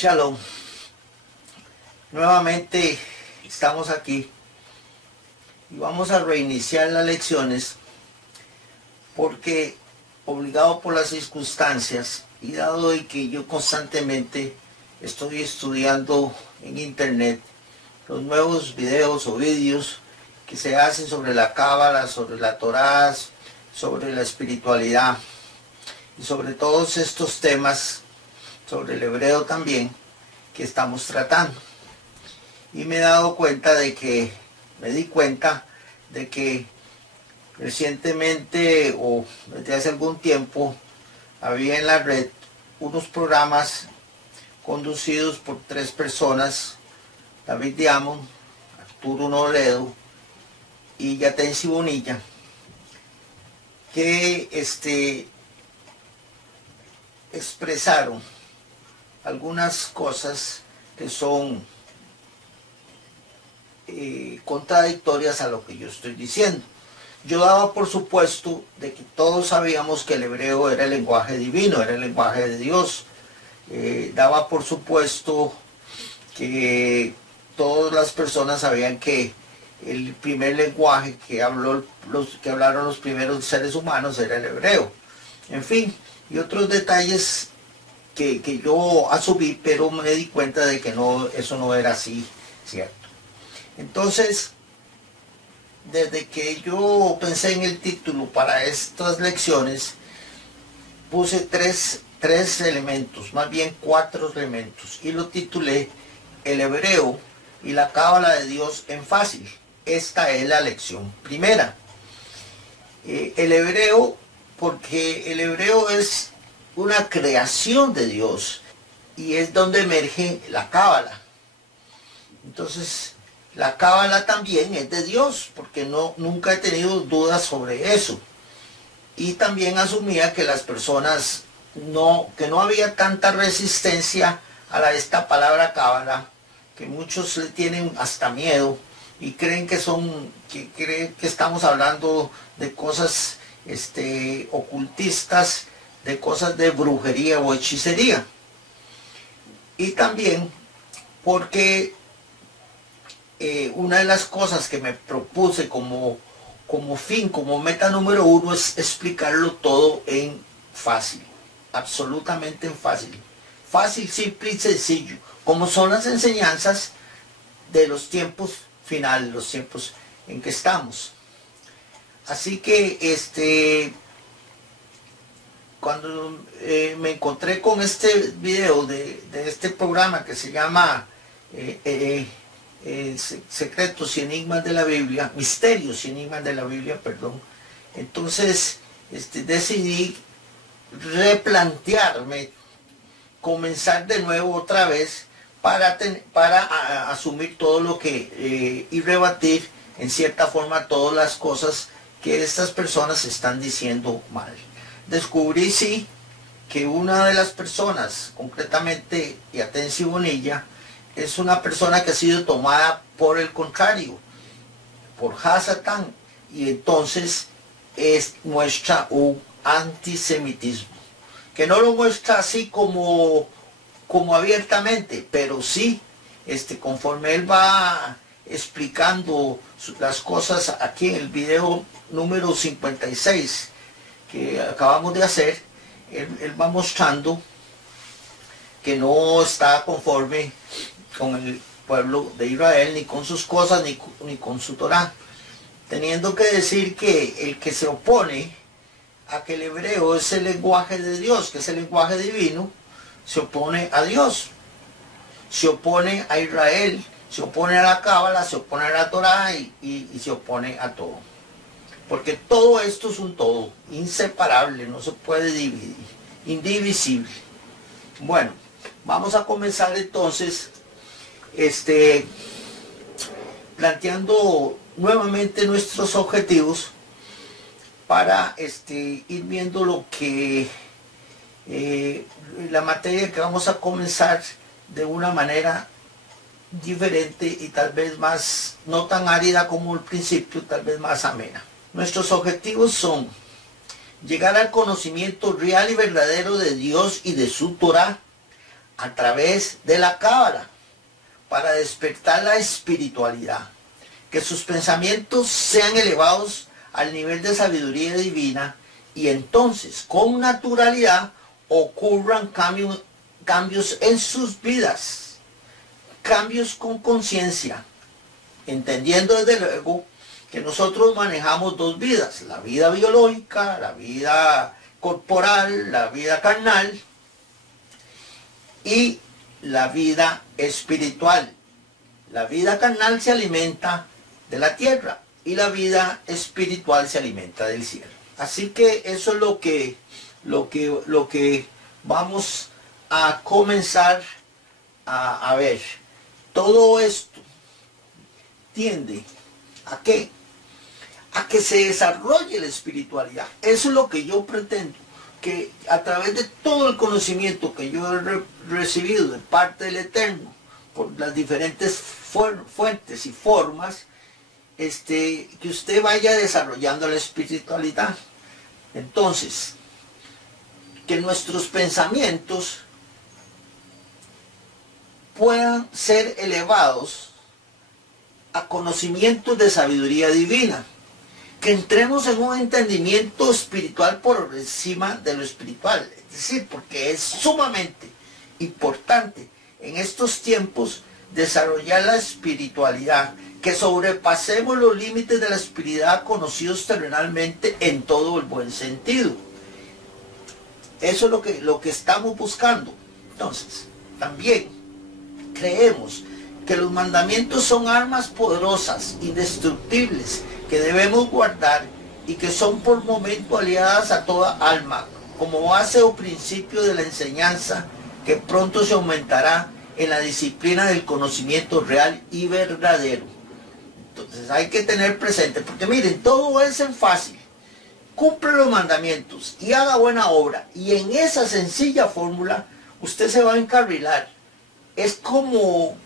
Shalom. Nuevamente estamos aquí y vamos a reiniciar las lecciones porque obligado por las circunstancias y dado de que yo constantemente estoy estudiando en internet los nuevos videos o vídeos que se hacen sobre la Cábala, sobre la Torá, sobre la espiritualidad y sobre todos estos temas, sobre el hebreo también, que estamos tratando. Y me di cuenta de que recientemente o desde hace algún tiempo había en la red unos programas conducidos por tres personas, David Diamond, Arturo Noledo y Yatensi Bonilla, que expresaron algunas cosas que son contradictorias a lo que yo estoy diciendo. Yo daba por supuesto de que todos sabíamos que el hebreo era el lenguaje divino, era el lenguaje de Dios. Daba por supuesto que todas las personas sabían que el primer lenguaje que hablaron los primeros seres humanos era el hebreo. En fin, y otros detalles que yo asumí, pero me di cuenta de que eso no era así, ¿cierto? Entonces, desde que yo pensé en el título para estas lecciones, puse tres elementos, más bien 4 elementos, y lo titulé El hebreo y la cábala de Dios en fácil. Esta es la lección primera. El hebreo, porque el hebreo es una creación de Dios y es donde emerge la cábala. Entonces, la cábala también es de Dios, porque nunca he tenido dudas sobre eso. Y también asumía que las personas, que no había tanta resistencia a esta palabra cábala, que muchos le tienen hasta miedo y creen que estamos hablando de cosas ocultistas, de cosas de brujería o hechicería. Y también porque una de las cosas que me propuse como meta número 1 es explicarlo todo en fácil, absolutamente en fácil. Fácil, simple y sencillo, como son las enseñanzas de los tiempos finales, los tiempos en que estamos. Así que cuando me encontré con este video de este programa que se llama Secretos y Enigmas de la Biblia, Misterios y Enigmas de la Biblia, perdón, entonces decidí replantearme, comenzar de nuevo otra vez para asumir todo lo que y rebatir en cierta forma todas las cosas que estas personas están diciendo mal. Descubrí sí que una de las personas, concretamente Yatensi Bonilla, es una persona que ha sido tomada por el contrario, por Hasatán, y entonces muestra un antisemitismo, que no lo muestra así como abiertamente, pero sí, conforme él va explicando las cosas aquí en el video número 56 que acabamos de hacer, él va mostrando que no está conforme con el pueblo de Israel, ni con sus cosas, ni con su Torá, teniendo que decir que el que se opone a que el hebreo es el lenguaje de Dios, que es el lenguaje divino, se opone a Dios, se opone a Israel, se opone a la Cábala, se opone a la Torá y se opone a todo. Porque todo esto es un todo, inseparable, no se puede dividir, indivisible. Bueno, vamos a comenzar entonces planteando nuevamente nuestros objetivos para ir viendo lo que la materia que vamos a comenzar de una manera diferente y tal vez más, no tan árida como el principio, tal vez más amena. Nuestros objetivos son llegar al conocimiento real y verdadero de Dios y de su Torá, a través de la cábala para despertar la espiritualidad, que sus pensamientos sean elevados al nivel de sabiduría divina y entonces con naturalidad ocurran cambios en sus vidas, cambios con conciencia, entendiendo desde luego que nosotros manejamos dos vidas, la vida biológica, la vida corporal, la vida carnal y la vida espiritual. La vida carnal se alimenta de la tierra y la vida espiritual se alimenta del cielo. Así que eso es lo que vamos a comenzar a ver. Todo esto tiende ¿a qué? A que se desarrolle la espiritualidad. Eso es lo que yo pretendo, que a través de todo el conocimiento que yo he recibido de parte del Eterno, por las diferentes fuentes y formas, que usted vaya desarrollando la espiritualidad. Entonces, que nuestros pensamientos puedan ser elevados a conocimientos de sabiduría divina, que entremos en un entendimiento espiritual por encima de lo espiritual, es decir, porque es sumamente importante en estos tiempos desarrollar la espiritualidad, que sobrepasemos los límites de la espiritualidad conocidos terrenalmente en todo el buen sentido. Eso es lo que estamos buscando. Entonces, también creemos que los mandamientos son armas poderosas, indestructibles, que debemos guardar y que son por momento aliadas a toda alma, como base o principio de la enseñanza que pronto se aumentará en la disciplina del conocimiento real y verdadero. Entonces hay que tener presente, porque miren, todo es en fácil. Cumple los mandamientos y haga buena obra, y en esa sencilla fórmula usted se va a encarrilar. Es como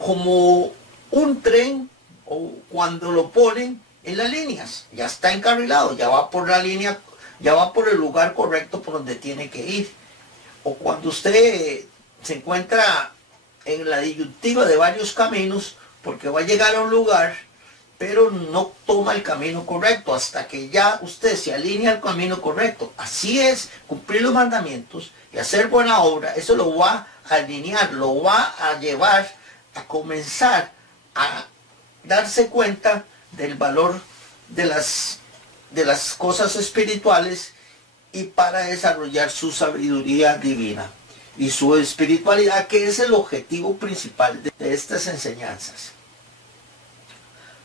un tren, o cuando lo ponen en las líneas, ya está encarrilado, ya va por la línea, ya va por el lugar correcto por donde tiene que ir. O cuando usted se encuentra en la disyuntiva de varios caminos, porque va a llegar a un lugar, pero no toma el camino correcto hasta que ya usted se alinea al camino correcto. Así es, cumplir los mandamientos y hacer buena obra, eso lo va a alinear, lo va a llevar a comenzar a darse cuenta del valor de las cosas espirituales y para desarrollar su sabiduría divina y su espiritualidad, que es el objetivo principal de estas enseñanzas.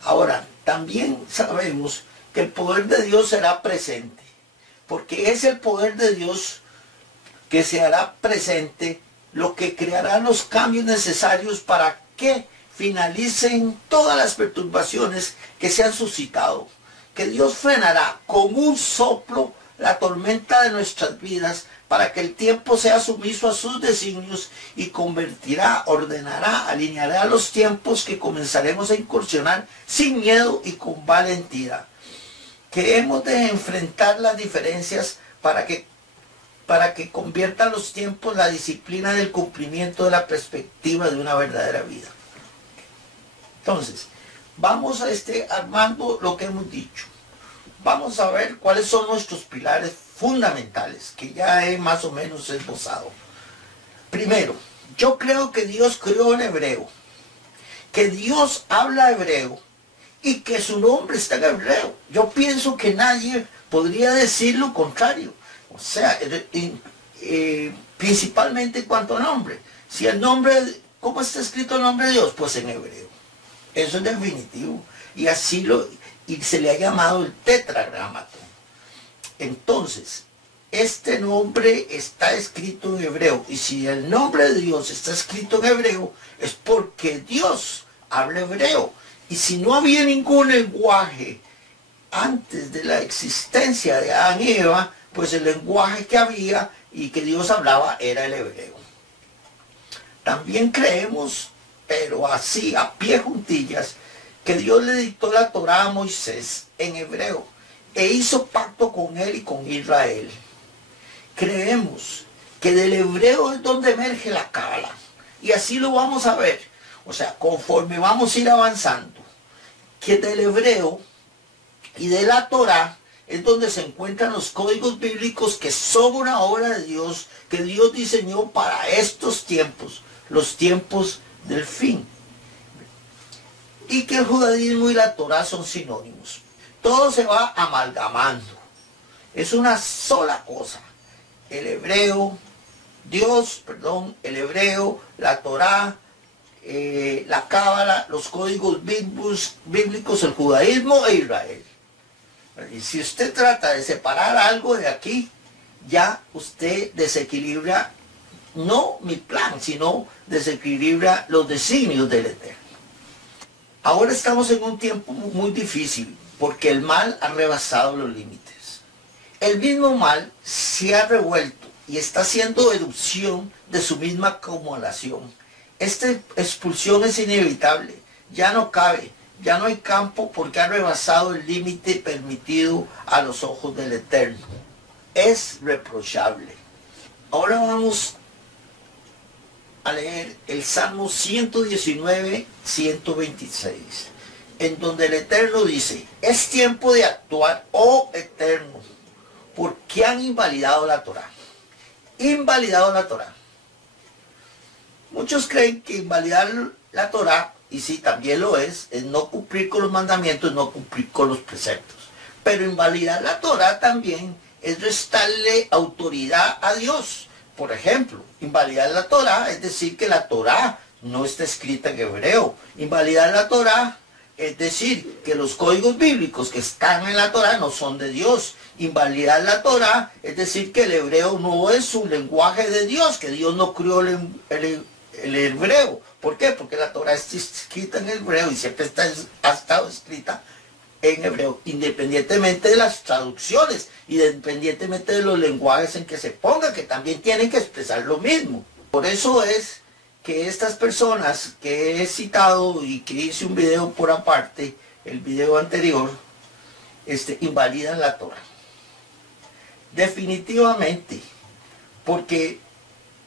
Ahora, también sabemos que el poder de Dios será presente, porque es el poder de Dios que se hará presente lo que creará los cambios necesarios para que finalicen todas las perturbaciones que se han suscitado, que Dios frenará con un soplo la tormenta de nuestras vidas para que el tiempo sea sumiso a sus designios y convertirá, ordenará, alineará los tiempos que comenzaremos a incursionar sin miedo y con valentía. Que hemos de enfrentar las diferencias para que conviertan los tiempos la disciplina del cumplimiento de la perspectiva de una verdadera vida. Entonces, vamos a armando lo que hemos dicho. Vamos a ver cuáles son nuestros pilares fundamentales, que ya he más o menos esbozado. Primero, yo creo que Dios creó en hebreo, que Dios habla hebreo y que su nombre está en hebreo. Yo pienso que nadie podría decir lo contrario. O sea, principalmente en cuanto a nombre. Si el nombre, ¿cómo está escrito el nombre de Dios? Pues en hebreo. Eso es definitivo. Y así se le ha llamado el tetragramaton. Entonces, este nombre está escrito en hebreo. Y si el nombre de Dios está escrito en hebreo, es porque Dios habla hebreo. Y si no había ningún lenguaje antes de la existencia de Adán y Eva, pues el lenguaje que había y que Dios hablaba era el hebreo. También creemos, pero así a pie juntillas, que Dios le dictó la Torá a Moisés en hebreo e hizo pacto con él y con Israel. Creemos que del hebreo es donde emerge la cábala. Y así lo vamos a ver. O sea, conforme vamos a ir avanzando, que del hebreo y de la Torá es donde se encuentran los códigos bíblicos que son una obra de Dios, que Dios diseñó para estos tiempos, los tiempos del fin. Y que el judaísmo y la Torá son sinónimos. Todo se va amalgamando. Es una sola cosa. El hebreo, el hebreo, la Torá, la cábala, los códigos bíblicos, el judaísmo e Israel. Y si usted trata de separar algo de aquí, ya usted desequilibra, no mi plan, sino desequilibra los designios del Eterno. Ahora estamos en un tiempo muy difícil, porque el mal ha rebasado los límites. El mismo mal se ha revuelto y está haciendo erupción de su misma acumulación. Esta expulsión es inevitable, ya no cabe, ya no hay campo porque ha rebasado el límite permitido a los ojos del Eterno. Es reprochable. Ahora vamos a leer el Salmo 119, 126, en donde el Eterno dice: es tiempo de actuar, oh Eterno, porque han invalidado la Torá. Invalidado la Torá. Muchos creen que invalidar la Torá, y sí, también lo es no cumplir con los mandamientos, no cumplir con los preceptos. Pero invalidar la Torá también es restarle autoridad a Dios. Por ejemplo, invalidar la Torá es decir que la Torá no está escrita en hebreo. Invalidar la Torá es decir que los códigos bíblicos que están en la Torá no son de Dios. Invalidar la Torá es decir que el hebreo no es un lenguaje de Dios, que Dios no creó el hebreo. ¿Por qué? Porque la Torá está escrita en hebreo y siempre ha estado escrita en hebreo, independientemente de las traducciones, independientemente de los lenguajes en que se ponga, que también tienen que expresar lo mismo. Por eso es que estas personas que he citado y que hice un video por aparte, el video anterior, invalidan la Torá. Definitivamente, porque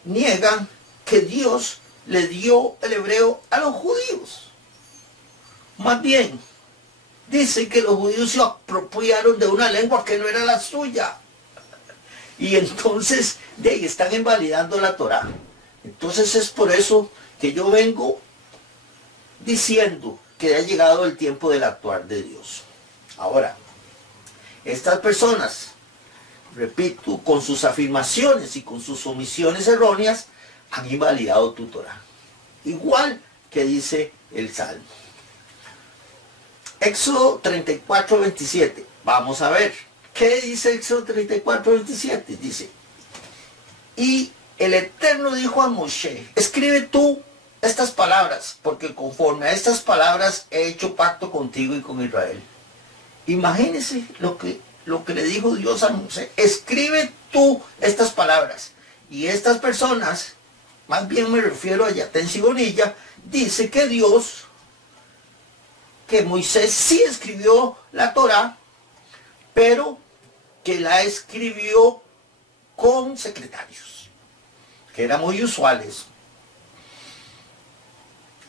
niegan que Dios le dio el hebreo a los judíos. Más bien, dicen que los judíos se apropiaron de una lengua que no era la suya. Y entonces de ahí están invalidando la Torá. Entonces es por eso que yo vengo diciendo que ha llegado el tiempo del actuar de Dios. Ahora, estas personas, repito, con sus afirmaciones y con sus omisiones erróneas, han invalidado tu Torá. Igual que dice el Salmo. Éxodo 34, 27. Vamos a ver. ¿Qué dice Éxodo 34, 27? Dice: y el Eterno dijo a Moshe: escribe tú estas palabras, porque conforme a estas palabras he hecho pacto contigo y con Israel. Imagínense lo que le dijo Dios a Moshe: escribe tú estas palabras. Y estas personas, más bien me refiero a Yatén Sigonilla, dice que Moisés sí escribió la Torá, pero que la escribió con secretarios, que era muy usual eso.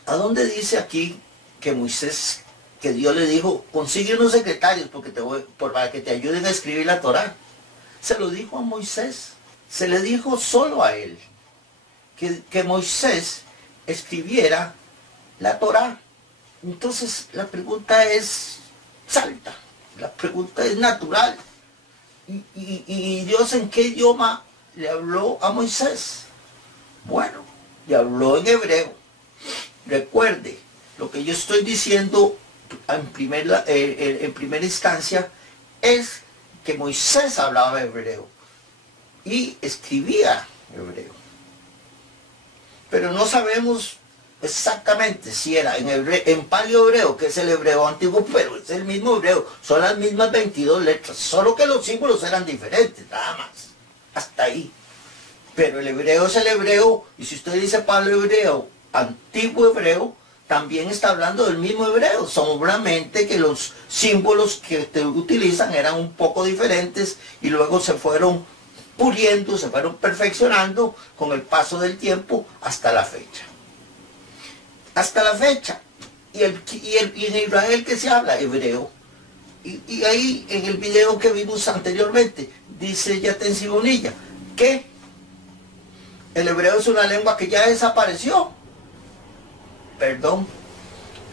¿A dónde dice aquí que Dios le dijo: consigue unos secretarios para que te ayuden a escribir la Torá? Se lo dijo a Moisés, se le dijo solo a él, que Moisés escribiera la Torá. Entonces la pregunta es salta, la pregunta es natural. ¿Y Dios en qué idioma le habló a Moisés? Bueno, le habló en hebreo. Recuerde, lo que yo estoy diciendo en primera instancia es que Moisés hablaba hebreo y escribía hebreo. Pero no sabemos exactamente si era en paleohebreo, que es el hebreo antiguo, pero es el mismo hebreo, son las mismas 22 letras, solo que los símbolos eran diferentes, nada más, hasta ahí. Pero el hebreo es el hebreo, y si usted dice paleohebreo, antiguo hebreo, también está hablando del mismo hebreo, solamente que los símbolos que utilizan eran un poco diferentes y luego se fueron puliendo, se fueron perfeccionando con el paso del tiempo hasta la fecha. hasta la fecha. Y en Israel, ¿qué se habla? Hebreo. Y ahí en el video que vimos anteriormente, dice Yatensi Bonilla, que el hebreo es una lengua que ya desapareció. Perdón,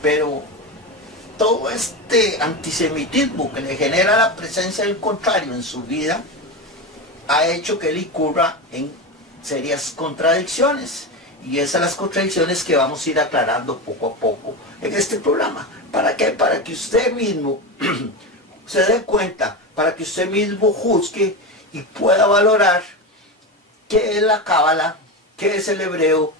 pero todo este antisemitismo que le genera la presencia del contrario en su vida ha hecho que él incurra en serias contradicciones. Y esas son las contradicciones que vamos a ir aclarando poco a poco en este programa. ¿Para qué? Para que usted mismo se dé cuenta, para que usted mismo juzgue y pueda valorar qué es la cábala, qué es el hebreo.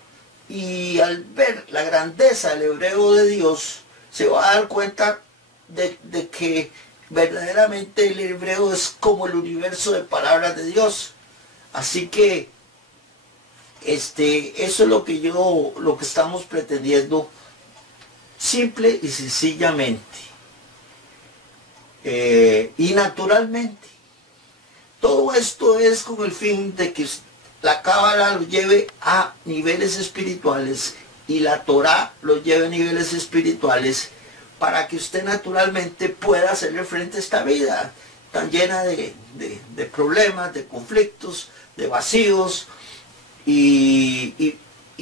Y al ver la grandeza del hebreo de Dios, se va a dar cuenta de que verdaderamente el hebreo es como el universo de palabras de Dios. Así que eso es lo que estamos pretendiendo, simple y sencillamente, y naturalmente. Todo esto es con el fin de que la cábala lo lleve a niveles espirituales y la Torá lo lleve a niveles espirituales, para que usted naturalmente pueda hacerle frente a esta vida tan llena de problemas, de conflictos, de vacíos, y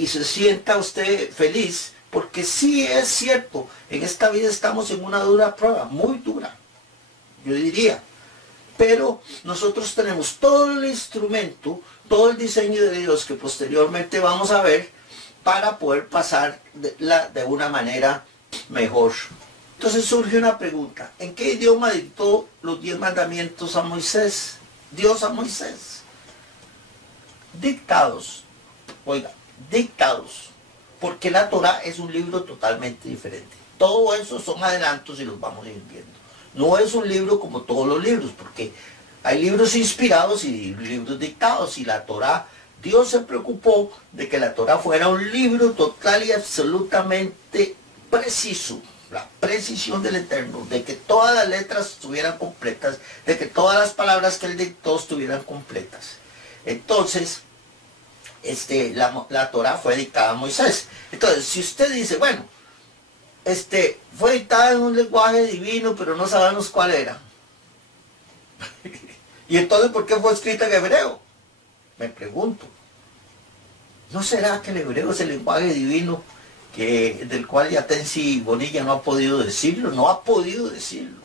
se sienta usted feliz, porque sí es cierto, en esta vida estamos en una dura prueba, muy dura, yo diría, pero nosotros tenemos todo el instrumento, todo el diseño de Dios que posteriormente vamos a ver, para poder pasar de una manera mejor. Entonces surge una pregunta: ¿en qué idioma dictó los 10 mandamientos a Moisés? Dios a Moisés. Dictados, oiga, dictados, porque la Torá es un libro totalmente diferente. Todo eso son adelantos y los vamos a ir viendo. No es un libro como todos los libros, porque hay libros inspirados y libros dictados, y la Torá, Dios se preocupó de que la Torá fuera un libro total y absolutamente preciso, la precisión del Eterno, de que todas las letras estuvieran completas, de que todas las palabras que él dictó estuvieran completas. Entonces, la Torá fue dictada a Moisés. Entonces, si usted dice, bueno, fue dictada en un lenguaje divino, pero no sabemos cuál era. ¿Y entonces por qué fue escrita en hebreo? Me pregunto. ¿No será que el hebreo es el lenguaje divino del cual Yatensi Bonilla no ha podido decirlo? No ha podido decirlo.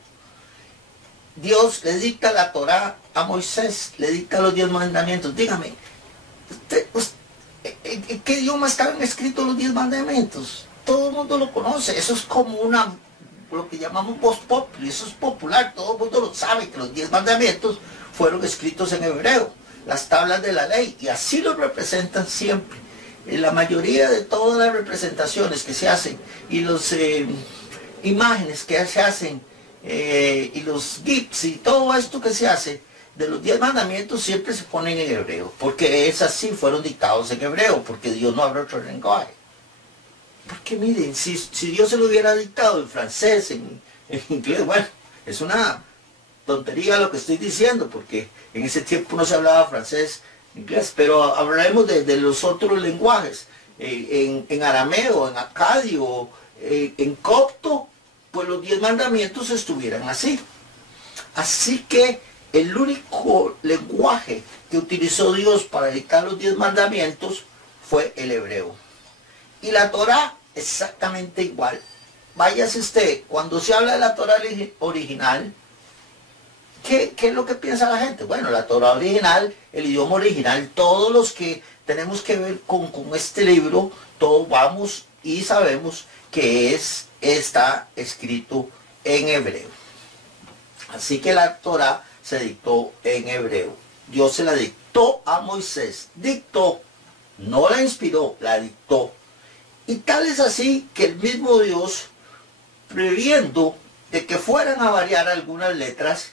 Dios le dicta la Torá a Moisés, le dicta los 10 mandamientos. Dígame, ¿en qué idioma estaban escritos los 10 mandamientos? Todo el mundo lo conoce. Eso es como lo que llamamos voz populi, eso es popular, todo el mundo lo sabe, que los 10 mandamientos fueron escritos en hebreo, las tablas de la ley, y así los representan siempre. En la mayoría de todas las representaciones que se hacen, y las imágenes que se hacen, y los GIFs, y todo esto que se hace, de los 10 mandamientos siempre se ponen en hebreo, porque es así, fueron dictados en hebreo, porque Dios no habla otro lenguaje. Porque miren, si Dios se lo hubiera dictado en francés, en inglés, bueno, es una tontería lo que estoy diciendo, porque en ese tiempo no se hablaba francés, inglés, pero hablaremos de los otros lenguajes, en arameo, en acadio, en copto, pues los 10 mandamientos estuvieran así. Así que el único lenguaje que utilizó Dios para dictar los 10 mandamientos fue el hebreo. Y la Torá exactamente igual. Váyase usted, cuando se habla de la Torá original, ¿qué es lo que piensa la gente? Bueno, la Torá original, el idioma original, todos los que tenemos que ver con este libro, todos vamos y sabemos que está escrito en hebreo. Así que la Torá se dictó en hebreo. Dios se la dictó a Moisés. Dictó, no la inspiró, la dictó. Y tal es así que el mismo Dios, previendo de que fueran a variar algunas letras,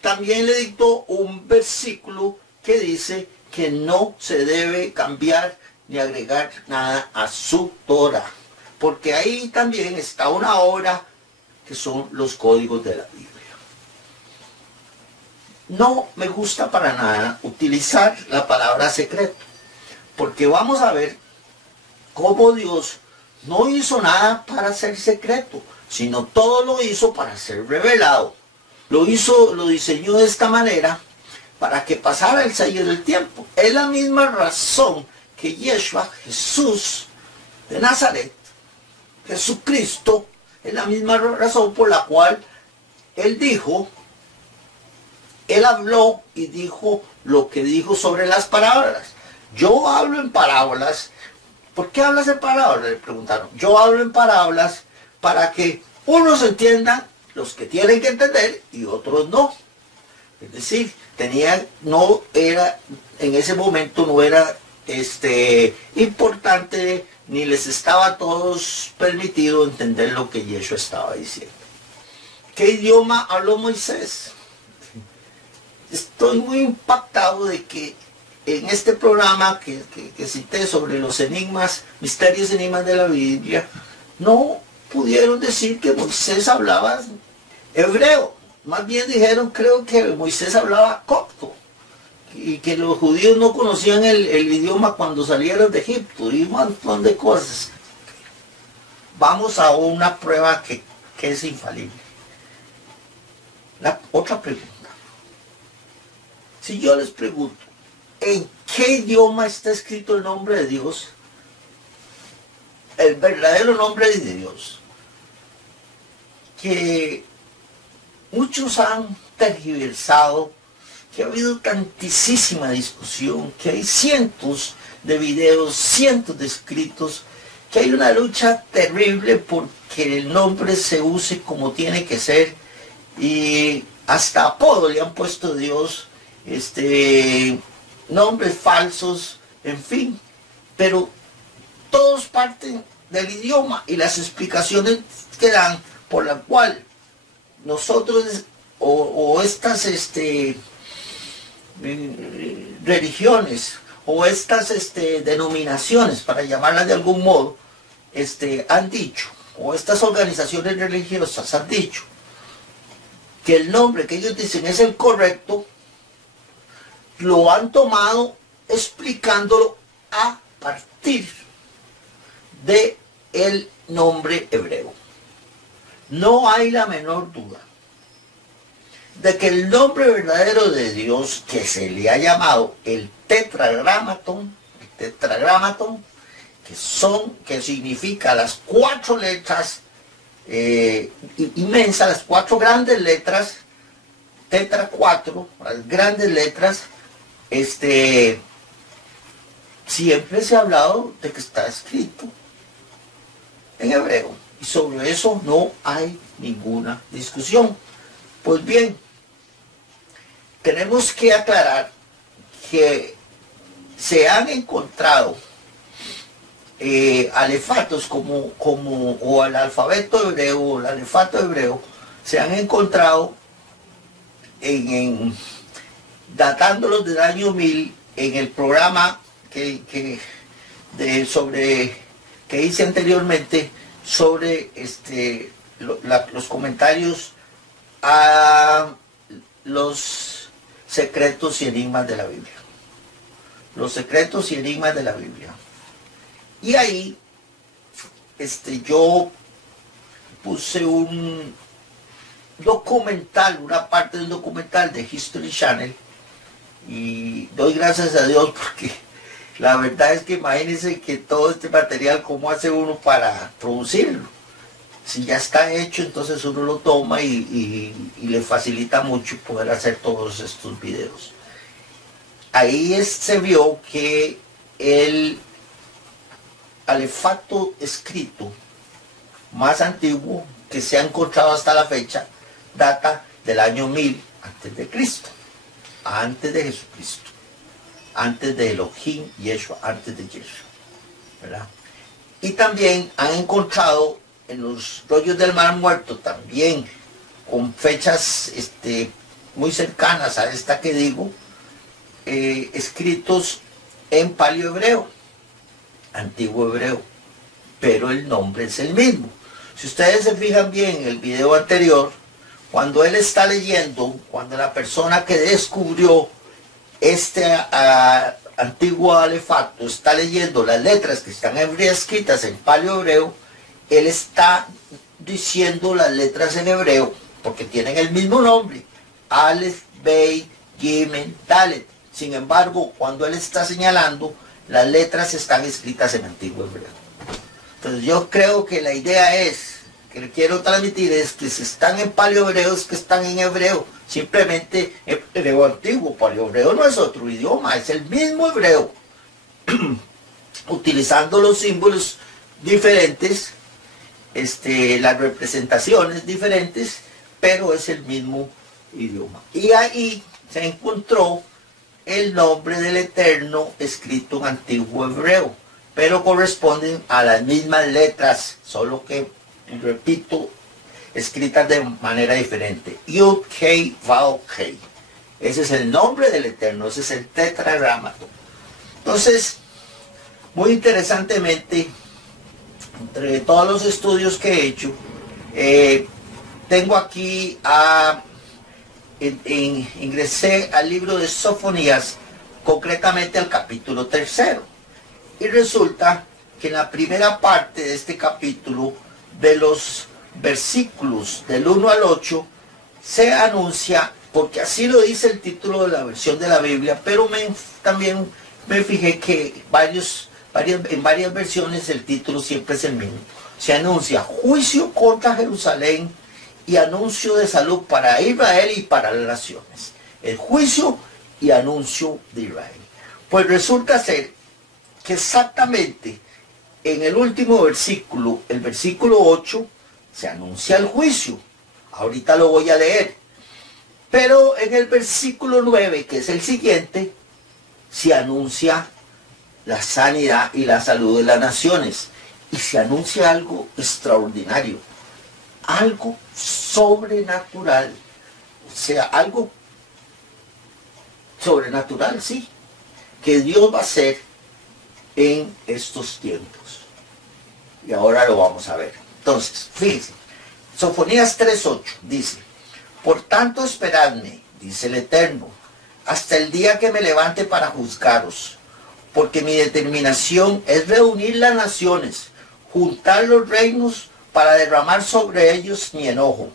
también le dictó un versículo que dice que no se debe cambiar ni agregar nada a su Torá, porque ahí también está una obra que son los códigos de la Biblia. No me gusta para nada utilizar la palabra secreto, porque vamos a ver cómo Dios no hizo nada para ser secreto, sino todo lo hizo para ser revelado. Lo diseñó de esta manera para que pasara el sello del tiempo. Es la misma razón que Yeshua, Jesús de Nazaret, Jesucristo, es la misma razón por la cual Él habló y dijo lo que dijo sobre las parábolas. Yo hablo en parábolas. ¿Por qué hablas en parábolas?, le preguntaron. Yo hablo en parábolas para que unos entiendan, los que tienen que entender, y otros no. Es decir, en ese momento no era importante, ni les estaba a todos permitido entender lo que Yeshua estaba diciendo. ¿Qué idioma habló Moisés? Estoy muy impactado de que en este programa que cité sobre los enigmas, misterios y enigmas de la Biblia, no pudieron decir que Moisés hablaba hebreo. Más bien dijeron, creo que Moisés hablaba copto, y que los judíos no conocían el idioma cuando salieron de Egipto, y un montón de cosas. Vamos a una prueba que es infalible. Otra pregunta. Si yo les pregunto, ¿en qué idioma está escrito el nombre de Dios? El verdadero nombre de Dios. Que muchos han tergiversado, que ha habido tantísima discusión, que hay cientos de videos, cientos de escritos, que hay una lucha terrible porque el nombre se use como tiene que ser, y hasta apodo le han puesto a Dios, nombres falsos, en fin, pero todos parten del idioma y las explicaciones que dan por la cual nosotros o estas religiones o estas denominaciones, para llamarlas de algún modo, han dicho, o estas organizaciones religiosas han dicho que el nombre que ellos dicen es el correcto, lo han tomado explicándolo a partir de el nombre hebreo. No hay la menor duda de que el nombre verdadero de Dios, que se le ha llamado el tetragramaton, que significa las 4 letras inmensas, las 4 grandes letras, tetra 4, las grandes letras, siempre se ha hablado de que está escrito en hebreo, y sobre eso no hay ninguna discusión. Pues bien, tenemos que aclarar que se han encontrado alefatos o el alfabeto hebreo o el alefato hebreo, se han encontrado datándolos del año 1000 en el programa que hice anteriormente sobre los comentarios a los secretos y enigmas de la Biblia. Los secretos y enigmas de la Biblia. Y ahí yo puse un documental, una parte del documental de History Channel, y doy gracias a Dios porque la verdad es que imagínense que todo este material, ¿cómo hace uno para producirlo? Si ya está hecho, entonces uno lo toma y le facilita mucho poder hacer todos estos videos. Ahí se vio que el alefato escrito más antiguo que se ha encontrado hasta la fecha data del año 1000 antes de Cristo, antes de Jesucristo, antes de Elohim, Yeshua, antes de Yeshua, ¿verdad? Y también han encontrado en los rollos del Mar Muerto, también con fechas muy cercanas a esta que digo, escritos en paleo-hebreo, antiguo hebreo, pero el nombre es el mismo. Si ustedes se fijan bien en el video anterior, cuando él está leyendo, cuando la persona que descubrió antiguo alefato está leyendo las letras que están escritas en paleohebreo, él está diciendo las letras en hebreo, porque tienen el mismo nombre, Aleph, Beit, Gimel, Dalet. Sin embargo, cuando él está señalando, las letras están escritas en antiguo hebreo. Entonces yo creo que la idea es, que le quiero transmitir, es que si están en paleohebreo es que están en hebreo, simplemente hebreo antiguo. Paleohebreo no es otro idioma, es el mismo hebreo, utilizando los símbolos diferentes, las representaciones diferentes, pero es el mismo idioma. Y ahí se encontró el nombre del Eterno escrito en antiguo hebreo, pero corresponden a las mismas letras, solo que, repito, escritas de manera diferente. Yud, Kei, Vav, Kei. Ese es el nombre del Eterno, ese es el tetragramaton. Entonces, muy interesantemente, entre todos los estudios que he hecho, tengo aquí ingresé al libro de Sofonías, concretamente al capítulo 3, y resulta que en la primera parte de este capítulo, de los versículos del 1 al 8, se anuncia, porque así lo dice el título de la versión de la Biblia, pero también me fijé que en varias versiones el título siempre es el mismo. Se anuncia juicio contra Jerusalén y anuncio de salud para Israel y para las naciones. El juicio y anuncio de Israel. Pues resulta ser que exactamente en el último versículo, el versículo 8, se anuncia el juicio. Ahorita lo voy a leer. Pero en el versículo 9, que es el siguiente, se anuncia la sanidad y la salud de las naciones. Y se anuncia algo extraordinario, algo sobrenatural, o sea, algo sobrenatural, sí, que Dios va a hacer en estos tiempos. Y ahora lo vamos a ver. Entonces, fíjense, Sofonías 3:8 dice: por tanto esperadme, dice el Eterno, hasta el día que me levante para juzgaros, porque mi determinación es reunir las naciones, juntar los reinos, para derramar sobre ellos mi enojo.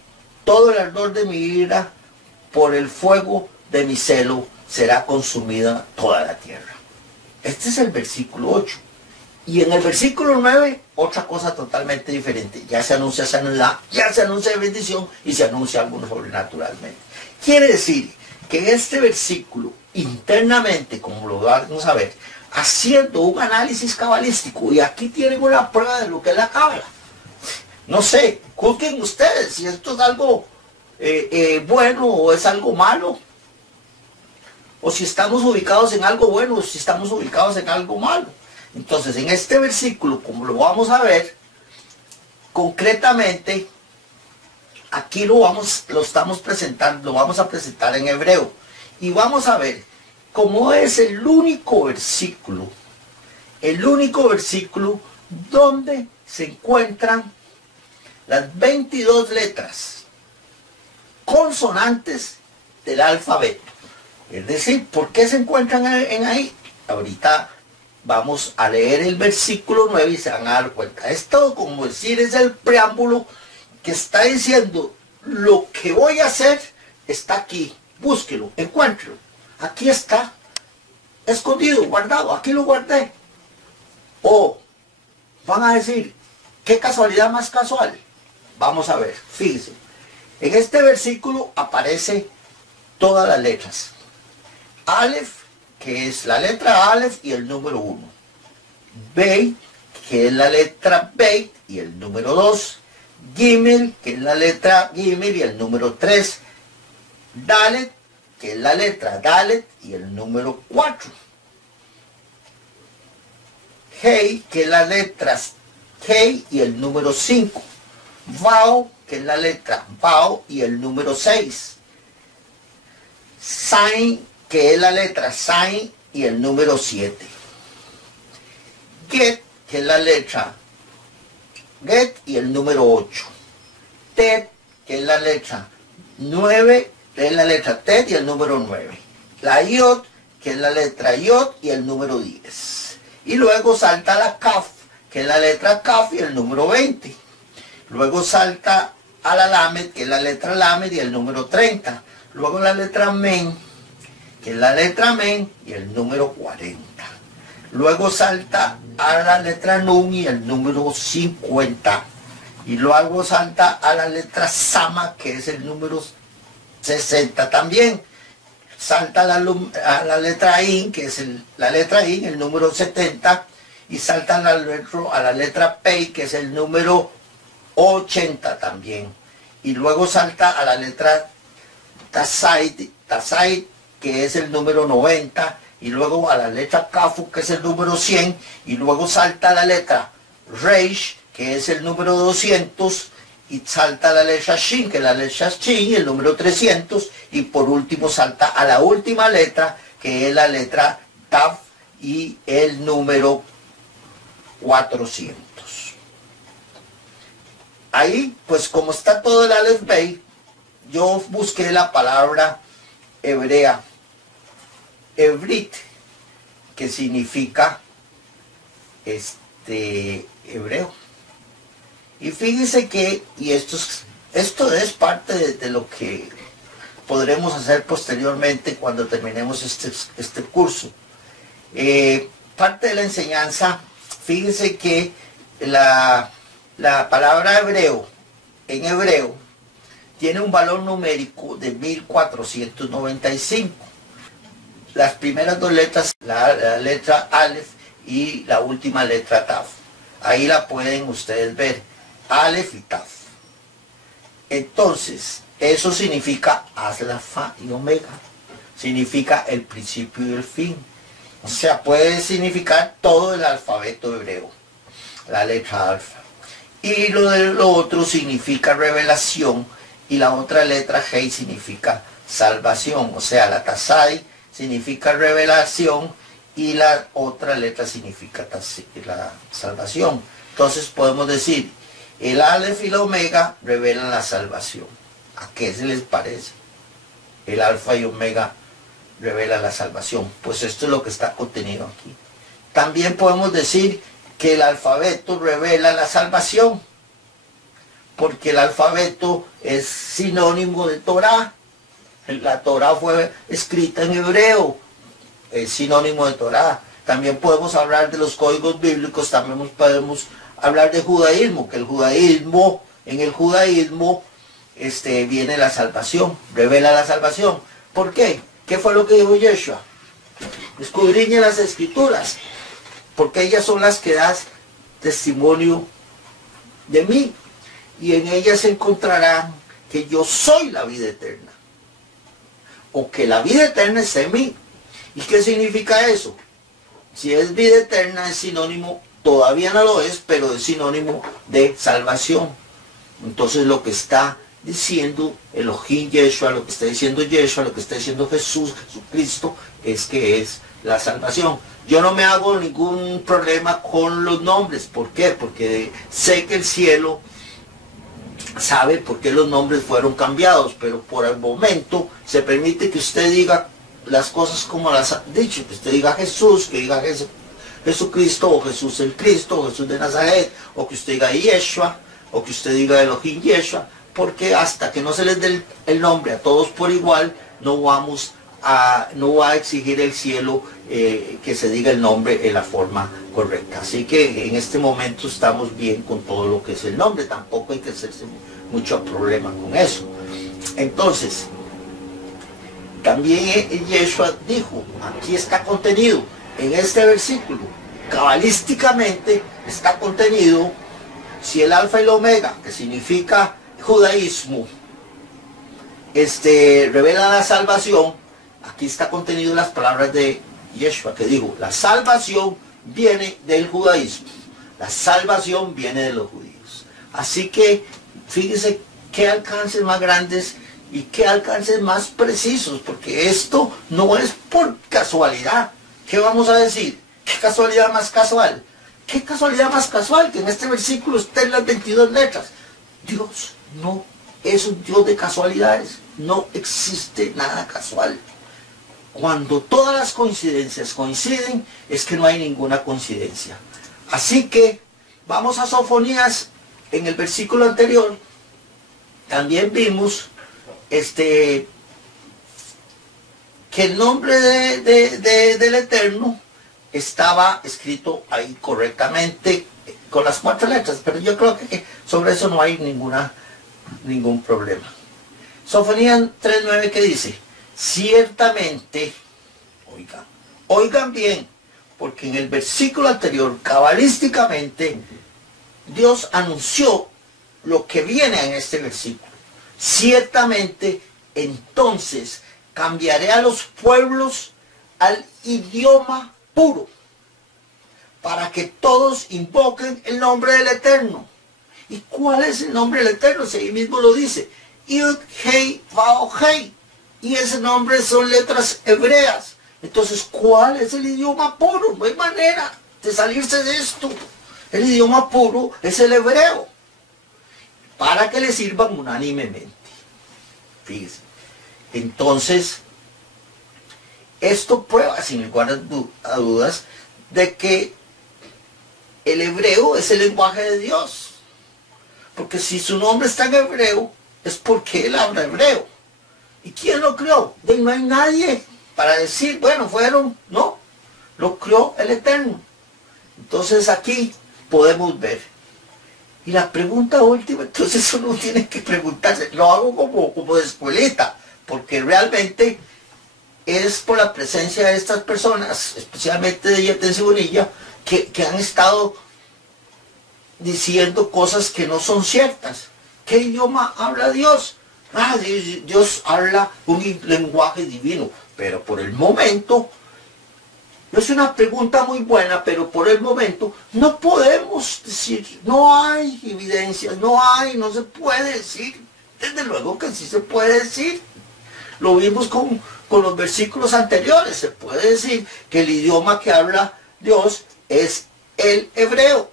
Todo el ardor de mi ira, por el fuego de mi celo, será consumida toda la tierra. Este es el versículo 8. Y en el versículo 9, otra cosa totalmente diferente. Ya se anuncia sanidad, ya se anuncia bendición y se anuncia algo sobrenaturalmente. Quiere decir que en este versículo, internamente, como lo vamos a ver, haciendo un análisis cabalístico, y aquí tienen una prueba de lo que es la cábala. No sé, juzguen ustedes si esto es algo bueno o es algo malo, o si estamos ubicados en algo bueno o si estamos ubicados en algo malo. Entonces, en este versículo, como lo vamos a ver, concretamente, aquí lo estamos presentando, lo vamos a presentar en hebreo, y vamos a ver cómo es el único versículo donde se encuentran las 22 letras consonantes del alfabeto. Es decir, ¿por qué se encuentran en ahí? Ahorita vamos a leer el versículo 9 y se van a dar cuenta. Es todo como decir, es el preámbulo que está diciendo: lo que voy a hacer está aquí, búsquelo, encuéntrelo. Aquí está, escondido, guardado, aquí lo guardé. O van a decir, qué casualidad más casual. Vamos a ver, fíjense. En este versículo aparece todas las letras. Aleph, que es la letra Aleph y el número 1. Beit, que es la letra Beit y el número 2. Gimel, que es la letra Gimel y el número 3. Dalet, que es la letra Dalet y el número 4. Hei, que es la letra Hei y el número 5. Vav, que es la letra Vav y el número 6. Zain, que es la letra Zain y el número 7. Get, que es la letra Get y el número 8. Tet, que es la letra 9, que es la letra Tet y el número 9. La Yod, que es la letra Yod y el número 10. Y luego salta la Kaf, que es la letra Kaf y el número 20. Luego salta a la Lamed, que es la letra Lamed y el número 30. Luego la letra Men, que es la letra Men y el número 40. Luego salta a la letra Nun y el número 50. Y luego salta a la letra Sama, que es el número 60 también. Salta a la letra In, que es la letra In, el número 70. Y salta a la letra Pei, que es el número 80 también. Y luego salta a la letra Tazaid, que es el número 90. Y luego a la letra Kafu, que es el número 100. Y luego salta a la letra Reish, que es el número 200. Y salta a la letra Shin, que es la letra Shin, el número 300. Y por último salta a la última letra, que es la letra Tav y el número 400. Ahí, pues como está todo el Aleph Bey, yo busqué la palabra hebrea, Hebrit, que significa hebreo. Y fíjense que, y esto es parte de lo que podremos hacer posteriormente cuando terminemos este curso. Parte de la enseñanza, fíjense que la palabra hebreo, en hebreo, tiene un valor numérico de 1495. Las primeras dos letras, la letra Aleph y la última letra Taf. Ahí la pueden ustedes ver, Aleph y Taf. Entonces, eso significa Alfa y Omega. Significa el principio y el fin. O sea, puede significar todo el alfabeto hebreo, la letra alfa. Y lo otro significa revelación, y la otra letra Hei significa salvación. O sea, la Tazai significa revelación y la otra letra significa la salvación. Entonces podemos decir, el Aleph y la Omega revelan la salvación. ¿A qué se les parece? El Alfa y Omega revela la salvación. Pues esto es lo que está contenido aquí. También podemos decir que el alfabeto revela la salvación, porque el alfabeto es sinónimo de Torah. La Torah fue escrita en hebreo, es sinónimo de Torah. También podemos hablar de los códigos bíblicos, también podemos hablar de judaísmo, que en el judaísmo viene la salvación, revela la salvación. ¿Por qué? ¿Qué fue lo que dijo Yeshua? Escudriñen las escrituras, porque ellas son las que dan testimonio de mí, y en ellas encontrarán que yo soy la vida eterna, o que la vida eterna está en mí. ¿Y qué significa eso? Si es vida eterna, es sinónimo, todavía no lo es, pero es sinónimo de salvación. Entonces lo que está diciendo Elohim Yeshua, lo que está diciendo Yeshua, lo que está diciendo Jesucristo, es que es la salvación. Yo no me hago ningún problema con los nombres. ¿Por qué? Porque sé que el cielo sabe por qué los nombres fueron cambiados, pero por el momento se permite que usted diga las cosas como las ha dicho, que usted diga Jesús, que diga Jesucristo, o Jesús el Cristo, o Jesús de Nazaret, o que usted diga Yeshua, o que usted diga Elohim Yeshua, porque hasta que no se les dé el nombre a todos por igual, no va a exigir el cielo que se diga el nombre en la forma correcta. Así que en este momento estamos bien con todo lo que es el nombre, tampoco hay que hacerse mucho problema con eso. Entonces, también Yeshua dijo, aquí está contenido, en este versículo, cabalísticamente está contenido, si el alfa y el omega, que significa judaísmo, revela la salvación, aquí está contenido las palabras de Yeshua, que dijo, la salvación viene del judaísmo, la salvación viene de los judíos. Así que, fíjense qué alcances más grandes y qué alcances más precisos, porque esto no es por casualidad. ¿Qué vamos a decir? ¿Qué casualidad más casual? ¿Qué casualidad más casual que en este versículo estén las 22 letras? Dios no es un Dios de casualidades, no existe nada casual. Cuando todas las coincidencias coinciden, es que no hay ninguna coincidencia. Así que vamos a Sofonías. En el versículo anterior también vimos que el nombre del Eterno estaba escrito ahí correctamente con las 4 letras, pero yo creo que sobre eso no hay ningún problema. Sofonías 3:9, que dice: ciertamente, oigan bien, porque en el versículo anterior, cabalísticamente, Dios anunció lo que viene en este versículo. Ciertamente, entonces, cambiaré a los pueblos al idioma puro, para que todos invoquen el nombre del Eterno. ¿Y cuál es el nombre del Eterno? Si ahí mismo lo dice: Yud, Hei, Vav, Hei. Y ese nombre son letras hebreas. Entonces, ¿cuál es el idioma puro? No hay manera de salirse de esto. El idioma puro es el hebreo, para que le sirvan unánimemente. Fíjense. Entonces, esto prueba, sin lugar a dudas, de que el hebreo es el lenguaje de Dios. Porque si su nombre está en hebreo, es porque él habla hebreo. ¿Y quién lo creó? No hay nadie para decir, bueno, no, lo creó el Eterno. Entonces aquí podemos ver. Y la pregunta última, entonces uno tiene que preguntarse, lo hago como de escuelita, porque realmente es por la presencia de estas personas, especialmente de Yetensi Bonilla, que han estado diciendo cosas que no son ciertas. ¿Qué idioma habla Dios? Dios habla un lenguaje divino, pero por el momento, es una pregunta muy buena, pero por el momento no podemos decir, no hay evidencias, no se puede decir. Desde luego que sí se puede decir. Lo vimos con los versículos anteriores. Se puede decir que el idioma que habla Dios es el hebreo.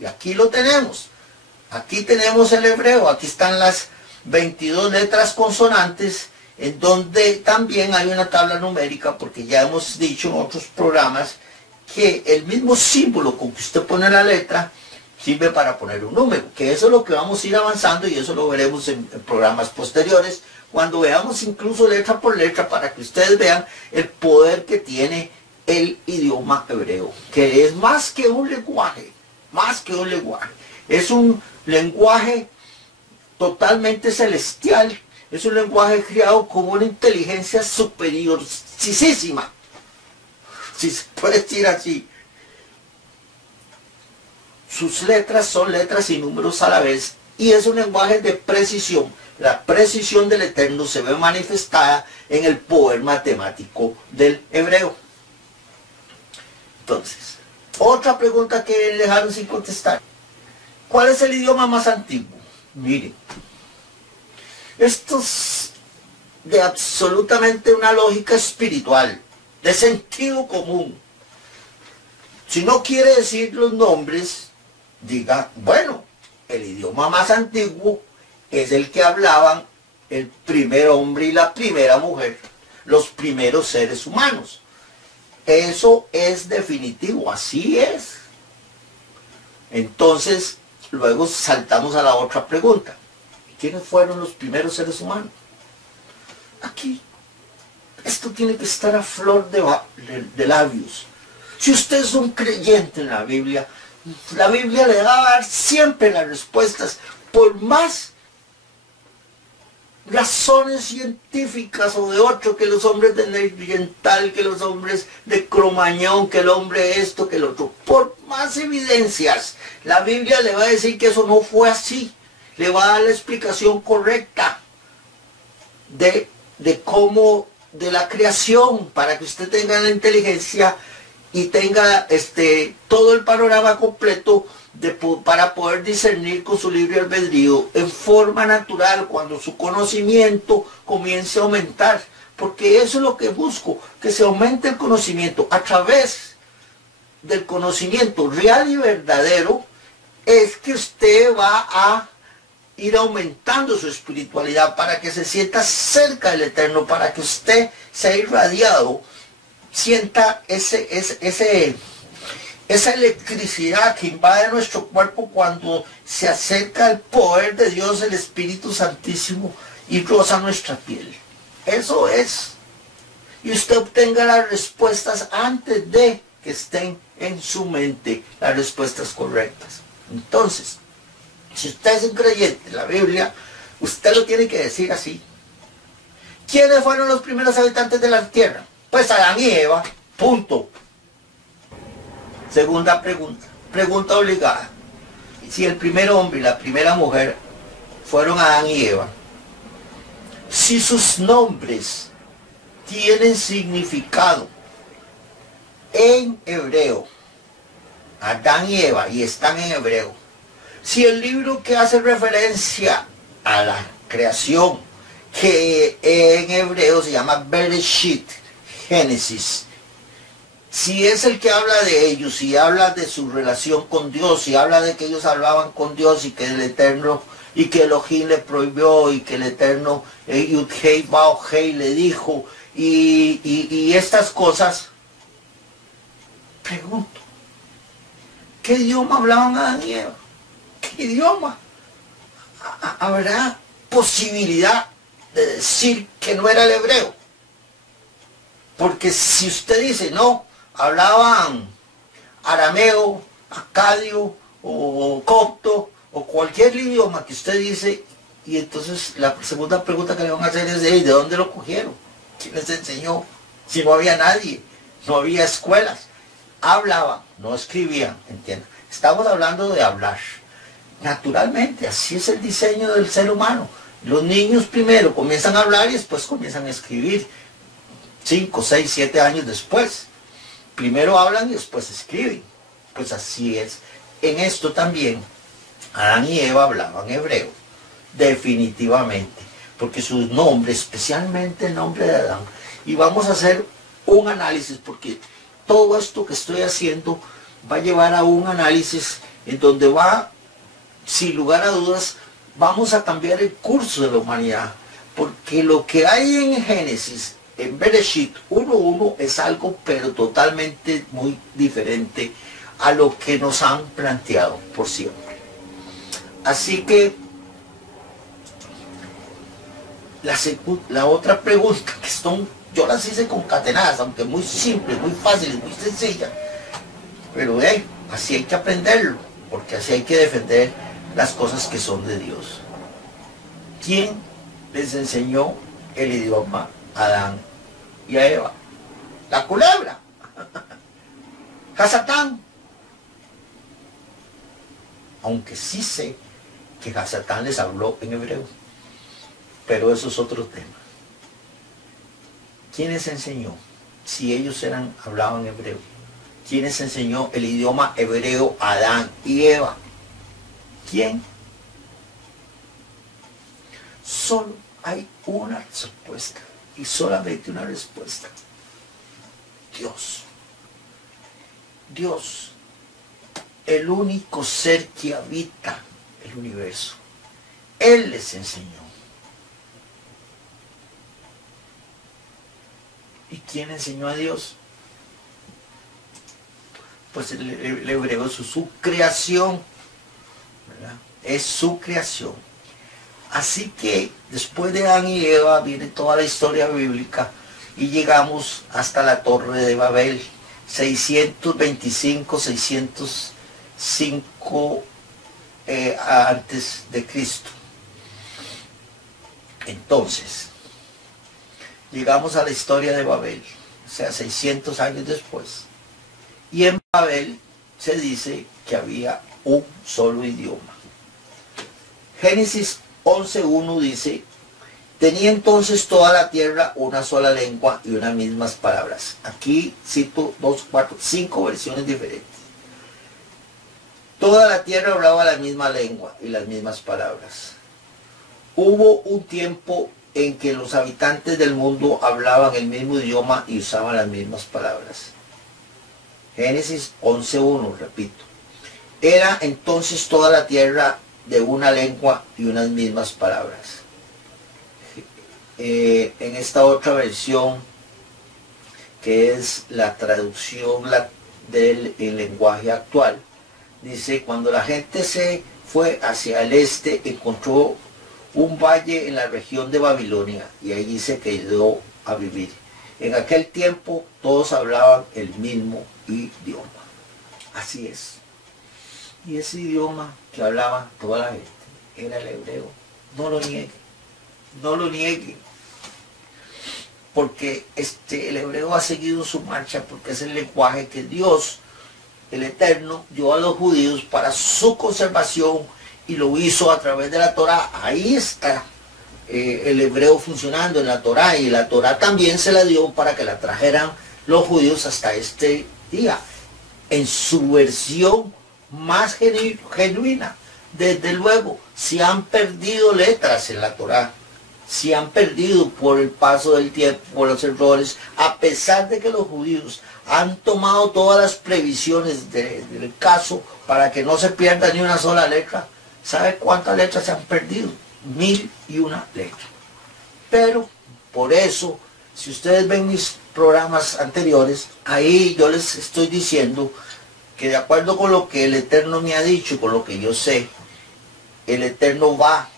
Y aquí lo tenemos. Aquí tenemos el hebreo. Aquí están las 22 letras consonantes, en donde también hay una tabla numérica, porque ya hemos dicho en otros programas que el mismo símbolo con que usted pone la letra sirve para poner un número, que eso es lo que vamos a ir avanzando, y eso lo veremos en programas posteriores, cuando veamos incluso letra por letra, para que ustedes vean el poder que tiene el idioma hebreo, que es más que un lenguaje, es un lenguaje totalmente celestial, es un lenguaje creado con una inteligencia superiorcísima, si se puede decir así. Sus letras son letras y números a la vez, y es un lenguaje de precisión. La precisión del Eterno se ve manifestada en el poder matemático del hebreo. Entonces, otra pregunta que dejaron sin contestar: ¿cuál es el idioma más antiguo? Miren, esto es de absolutamente una lógica espiritual, de sentido común. Si no quiere decir los nombres, diga, bueno, el idioma más antiguo es el que hablaban el primer hombre y la primera mujer, los primeros seres humanos. Eso es definitivo, así es. Entonces, luego saltamos a la otra pregunta: ¿quiénes fueron los primeros seres humanos? Aquí, esto tiene que estar a flor de labios. Si usted es un creyente en la Biblia le va a dar siempre las respuestas, por más razones científicas o de otro, que los hombres de Neandertal, que los hombres de Cromañón, que el hombre esto, que el otro. Por más evidencias, la Biblia le va a decir que eso no fue así. Le va a dar la explicación correcta de cómo, de la creación, para que usted tenga la inteligencia y tenga todo el panorama completo para poder discernir con su libre albedrío en forma natural, cuando su conocimiento comience a aumentar. Porque eso es lo que busco, que se aumente el conocimiento. A través del conocimiento real y verdadero es que usted va a ir aumentando su espiritualidad para que se sienta cerca del Eterno, para que usted sea irradiado, sienta esa electricidad que invade nuestro cuerpo cuando se acerca el poder de Dios, el Espíritu Santísimo, y roza nuestra piel. Eso es. Y usted obtenga las respuestas antes de que estén en su mente, las respuestas correctas. Entonces, si usted es un creyente en la Biblia, usted lo tiene que decir así. ¿Quiénes fueron los primeros habitantes de la tierra? Pues Adán y Eva, punto. Segunda pregunta, pregunta obligada. Si el primer hombre y la primera mujer fueron Adán y Eva, si sus nombres tienen significado en hebreo, Adán y Eva, y están en hebreo, si el libro que hace referencia a la creación, que en hebreo se llama Bereshit, Génesis, si es el que habla de ellos, si habla de su relación con Dios, si habla de que ellos hablaban con Dios y que el Eterno, y que Elohim le prohibió, y que el Eterno, Yud-Hei, Bao-Hei le dijo, y estas cosas, pregunto, ¿qué idioma hablaban Adán y Eva? ¿Qué idioma? ¿Habrá posibilidad de decir que no era el hebreo? Porque si usted dice, no, hablaban arameo, acadio, o copto, o cualquier idioma que usted dice, y entonces la segunda pregunta que le van a hacer es, ¿de dónde lo cogieron? ¿Quién les enseñó? Si no había nadie, no había escuelas. Hablaban, no escribían, ¿entienden? Estamos hablando de hablar. Naturalmente, así es el diseño del ser humano. Los niños primero comienzan a hablar y después comienzan a escribir. 5, 6, 7 años después. Primero hablan y después escriben. Pues así es. En esto también, Adán y Eva hablaban hebreo. Definitivamente. Porque sus nombres, especialmente el nombre de Adán, y vamos a hacer un análisis, porque todo esto que estoy haciendo va a llevar a un análisis en donde va, sin lugar a dudas, vamos a cambiar el curso de la humanidad. Porque lo que hay en Génesis, en Bereshit 1.1, es algo pero totalmente muy diferente a lo que nos han planteado por siempre. Así que la otra pregunta, que yo las hice concatenadas, aunque muy simples, muy fáciles, muy sencillas, pero así hay que aprenderlo, porque así hay que defender las cosas que son de Dios. ¿Quién les enseñó el idioma a Adán y a Eva? La culebra. Hasatán. Aunque sí sé que Hasatán les habló en hebreo, pero eso es otro tema. ¿Quién les enseñó? Si ellos hablaban hebreo. ¿Quién les enseñó el idioma hebreo a Adán y Eva? ¿Quién? Solo hay una respuesta, y solamente una respuesta. Dios. Dios, el único ser que habita el universo. Él les enseñó. ¿Y quién enseñó a Dios? Pues el hebreo es su creación, ¿verdad? Es su creación. Así que después de Adán y Eva viene toda la historia bíblica y llegamos hasta la Torre de Babel, 625, 605 antes de Cristo. Entonces, llegamos a la historia de Babel, o sea, 600 años después. Y en Babel se dice que había un solo idioma. Génesis 11.1 dice, tenía entonces toda la tierra una sola lengua y unas mismas palabras. Aquí cito 2, 4, 5 versiones diferentes. Toda la tierra hablaba la misma lengua y las mismas palabras. Hubo un tiempo en que los habitantes del mundo hablaban el mismo idioma y usaban las mismas palabras. Génesis 11.1, repito. Era entonces toda la tierra de una lengua y unas mismas palabras. En esta otra versión, que es la traducción del lenguaje actual, dice: cuando la gente se fue hacia el este, encontró un valle en la región de Babilonia, y allí se quedó a vivir. En aquel tiempo todos hablaban el mismo idioma. Así es. Y ese idioma que hablaba toda la gente era el hebreo. No lo niegue. No lo niegue. Porque el hebreo ha seguido su marcha, porque es el lenguaje que Dios, el Eterno, dio a los judíos para su conservación, y lo hizo a través de la Torá. Ahí está el hebreo funcionando en la Torá, y la Torá también se la dio para que la trajeran los judíos hasta este día, en su versión más genuina. Desde luego, se han perdido letras en la Torá, se han perdido por el paso del tiempo, por los errores, a pesar de que los judíos han tomado todas las previsiones del caso para que no se pierda ni una sola letra. ¿Sabe cuántas letras se han perdido? 1001 letras. Pero, por eso, si ustedes ven mis programas anteriores, ahí yo les estoy diciendo que, de acuerdo con lo que el Eterno me ha dicho, con lo que yo sé, el Eterno va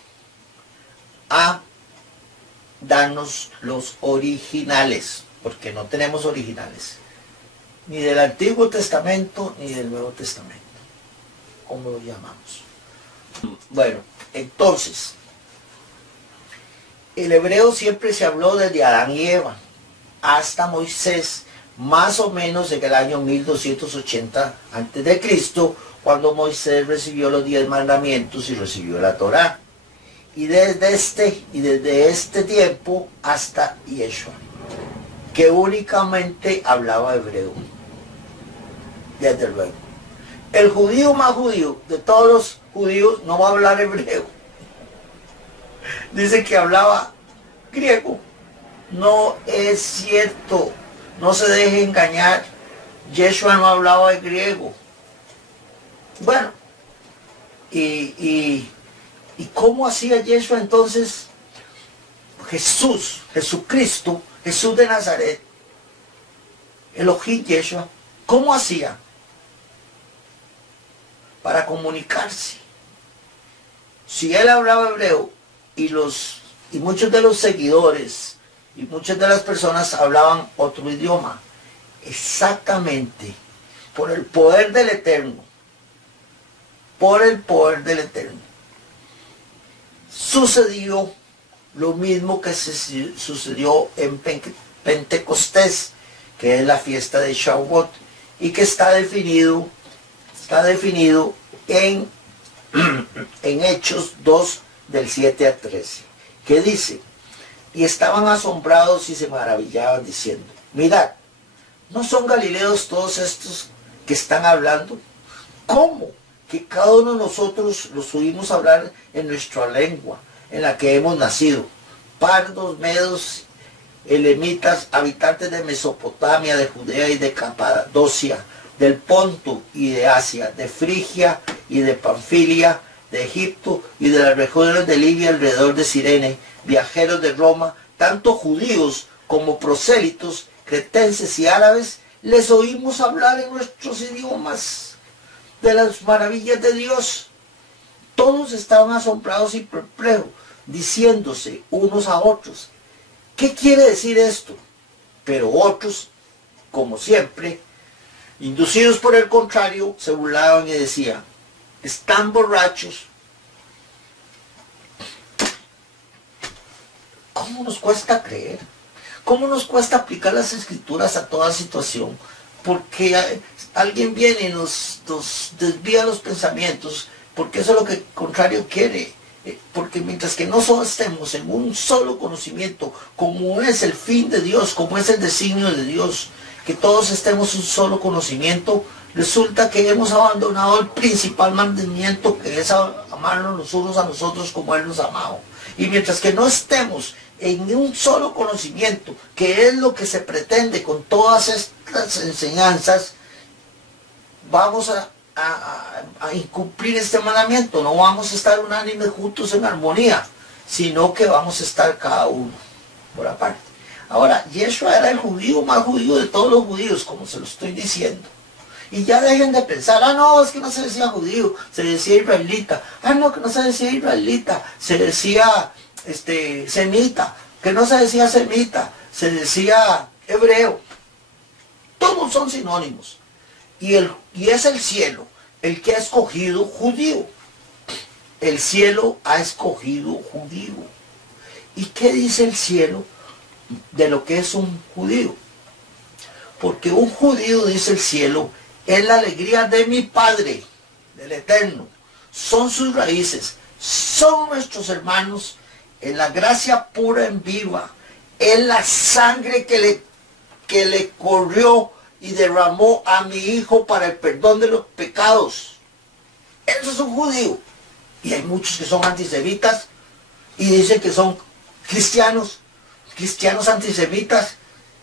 a darnos los originales, porque no tenemos originales, ni del Antiguo Testamento ni del Nuevo Testamento, como lo llamamos. Bueno, entonces, el hebreo siempre se habló desde Adán y Eva hasta Moisés, más o menos en el año 1280 a.C., cuando Moisés recibió los 10 mandamientos y recibió la Torá. Y desde este tiempo hasta Yeshua, que únicamente hablaba hebreo. Desde luego. El judío más judío de todos los judíos no va a hablar hebreo. Dice que hablaba griego. No es cierto. No se deje engañar. Yeshua no hablaba de griego. Bueno, ¿y cómo hacía Yeshua entonces? Jesucristo, Jesús de Nazaret, Elohim Yeshua, ¿cómo hacía para comunicarse? Si él hablaba hebreo y muchos de los seguidores y muchas de las personas hablaban otro idioma, exactamente por el poder del Eterno, sucedió lo mismo que sucedió en Pentecostés, que es la fiesta de Shavuot, y que está definido en Hechos 2, del 7 al 13, que dice: y estaban asombrados y se maravillaban diciendo: mirad, ¿no son galileos todos estos que están hablando? ¿Cómo que cada uno de nosotros los oímos hablar en nuestra lengua, en la que hemos nacido? Pardos, medos, elamitas, habitantes de Mesopotamia, de Judea y de Capadocia, del Ponto y de Asia, de Frigia y de Panfilia, de Egipto y de las regiones de Libia alrededor de Cirene, viajeros de Roma, tanto judíos como prosélitos, cretenses y árabes, les oímos hablar en nuestros idiomas de las maravillas de Dios. Todos estaban asombrados y perplejos, diciéndose unos a otros: ¿qué quiere decir esto? Pero otros, como siempre, inducidos por el contrario, se burlaban y decían: están borrachos. ¿Cómo nos cuesta creer? ¿Cómo nos cuesta aplicar las escrituras a toda situación? Porque alguien viene y nos desvía los pensamientos, porque eso es lo que el contrario quiere. Porque mientras que no estemos en un solo conocimiento, como es el fin de Dios, como es el designio de Dios, que todos estemos en un solo conocimiento, resulta que hemos abandonado el principal mandamiento, que es amarnos los unos a nosotros como Él nos ha amado. Y mientras que no estemos en un solo conocimiento, que es lo que se pretende con todas estas enseñanzas, vamos a a incumplir este mandamiento, no vamos a estar unánimes juntos en armonía, sino que vamos a estar cada uno por aparte. Ahora, Yeshua era el judío más judío de todos los judíos, como se lo estoy diciendo. Y ya dejen de pensar, no, es que no se decía judío, se decía israelita. No, que no se decía israelita, se decía semita, que no se decía semita, se decía hebreo. Todos son sinónimos. Y es el cielo el que ha escogido judío. El cielo ha escogido judío. ¿Y qué dice el cielo de lo que es un judío? Porque un judío, dice el cielo, es la alegría de mi Padre, del Eterno. Son sus raíces, son nuestros hermanos en la gracia pura en viva, en la sangre que le corrió y derramó a mi Hijo para el perdón de los pecados. Eso es un judío. Y hay muchos que son antisemitas y dicen que son cristianos antisemitas.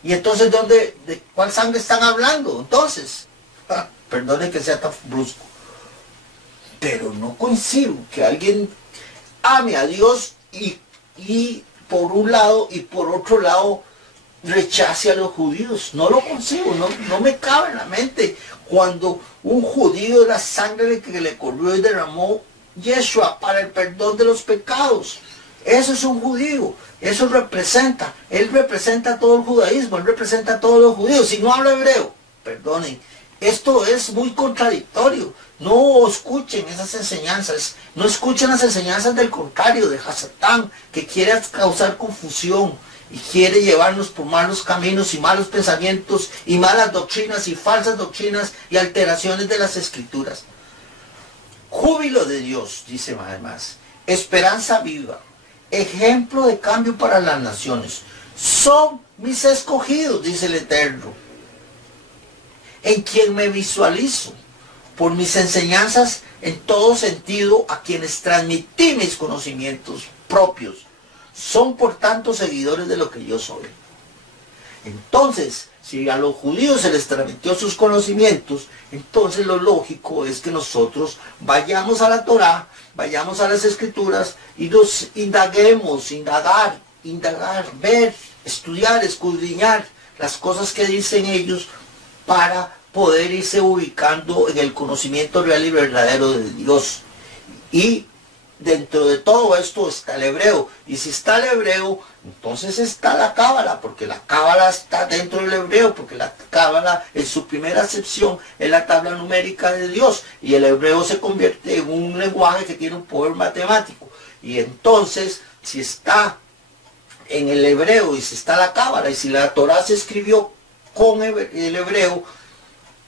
Y entonces, ¿de cuál sangre están hablando? Entonces, perdone que sea tan brusco, pero no coincido que alguien ame a Dios y por un lado y por otro lado rechace a los judíos. No lo concibo, no me cabe en la mente. Cuando un judío es la sangre que le corrió y derramó Yeshua para el perdón de los pecados. Eso es un judío, eso él representa todo el judaísmo, él representa a todos los judíos. Si no habla hebreo, perdonen, esto es muy contradictorio. No escuchen esas enseñanzas, no escuchen las enseñanzas del contrario, de Hasatán, que quiere causar confusión y quiere llevarnos por malos caminos y malos pensamientos y malas doctrinas y falsas doctrinas y alteraciones de las escrituras. Júbilo de Dios, dice además, esperanza viva, ejemplo de cambio para las naciones. Son mis escogidos, dice el Eterno, en quien me visualizo por mis enseñanzas en todo sentido, a quienes transmití mis conocimientos propios. Son por tanto seguidores de lo que yo soy. Entonces, si a los judíos se les transmitió sus conocimientos, entonces lo lógico es que nosotros vayamos a la Torá, vayamos a las Escrituras y nos indagar, ver, estudiar, escudriñar las cosas que dicen ellos para poder irse ubicando en el conocimiento real y verdadero de Dios. Y dentro de todo esto está el hebreo. Y si está el hebreo, entonces está la cábala, porque la cábala está dentro del hebreo, porque la cábala en su primera acepción es la tabla numérica de Dios. Y el hebreo se convierte en un lenguaje que tiene un poder matemático. Y entonces, si está en el hebreo y si está la cábala, y si la Torá se escribió con el hebreo,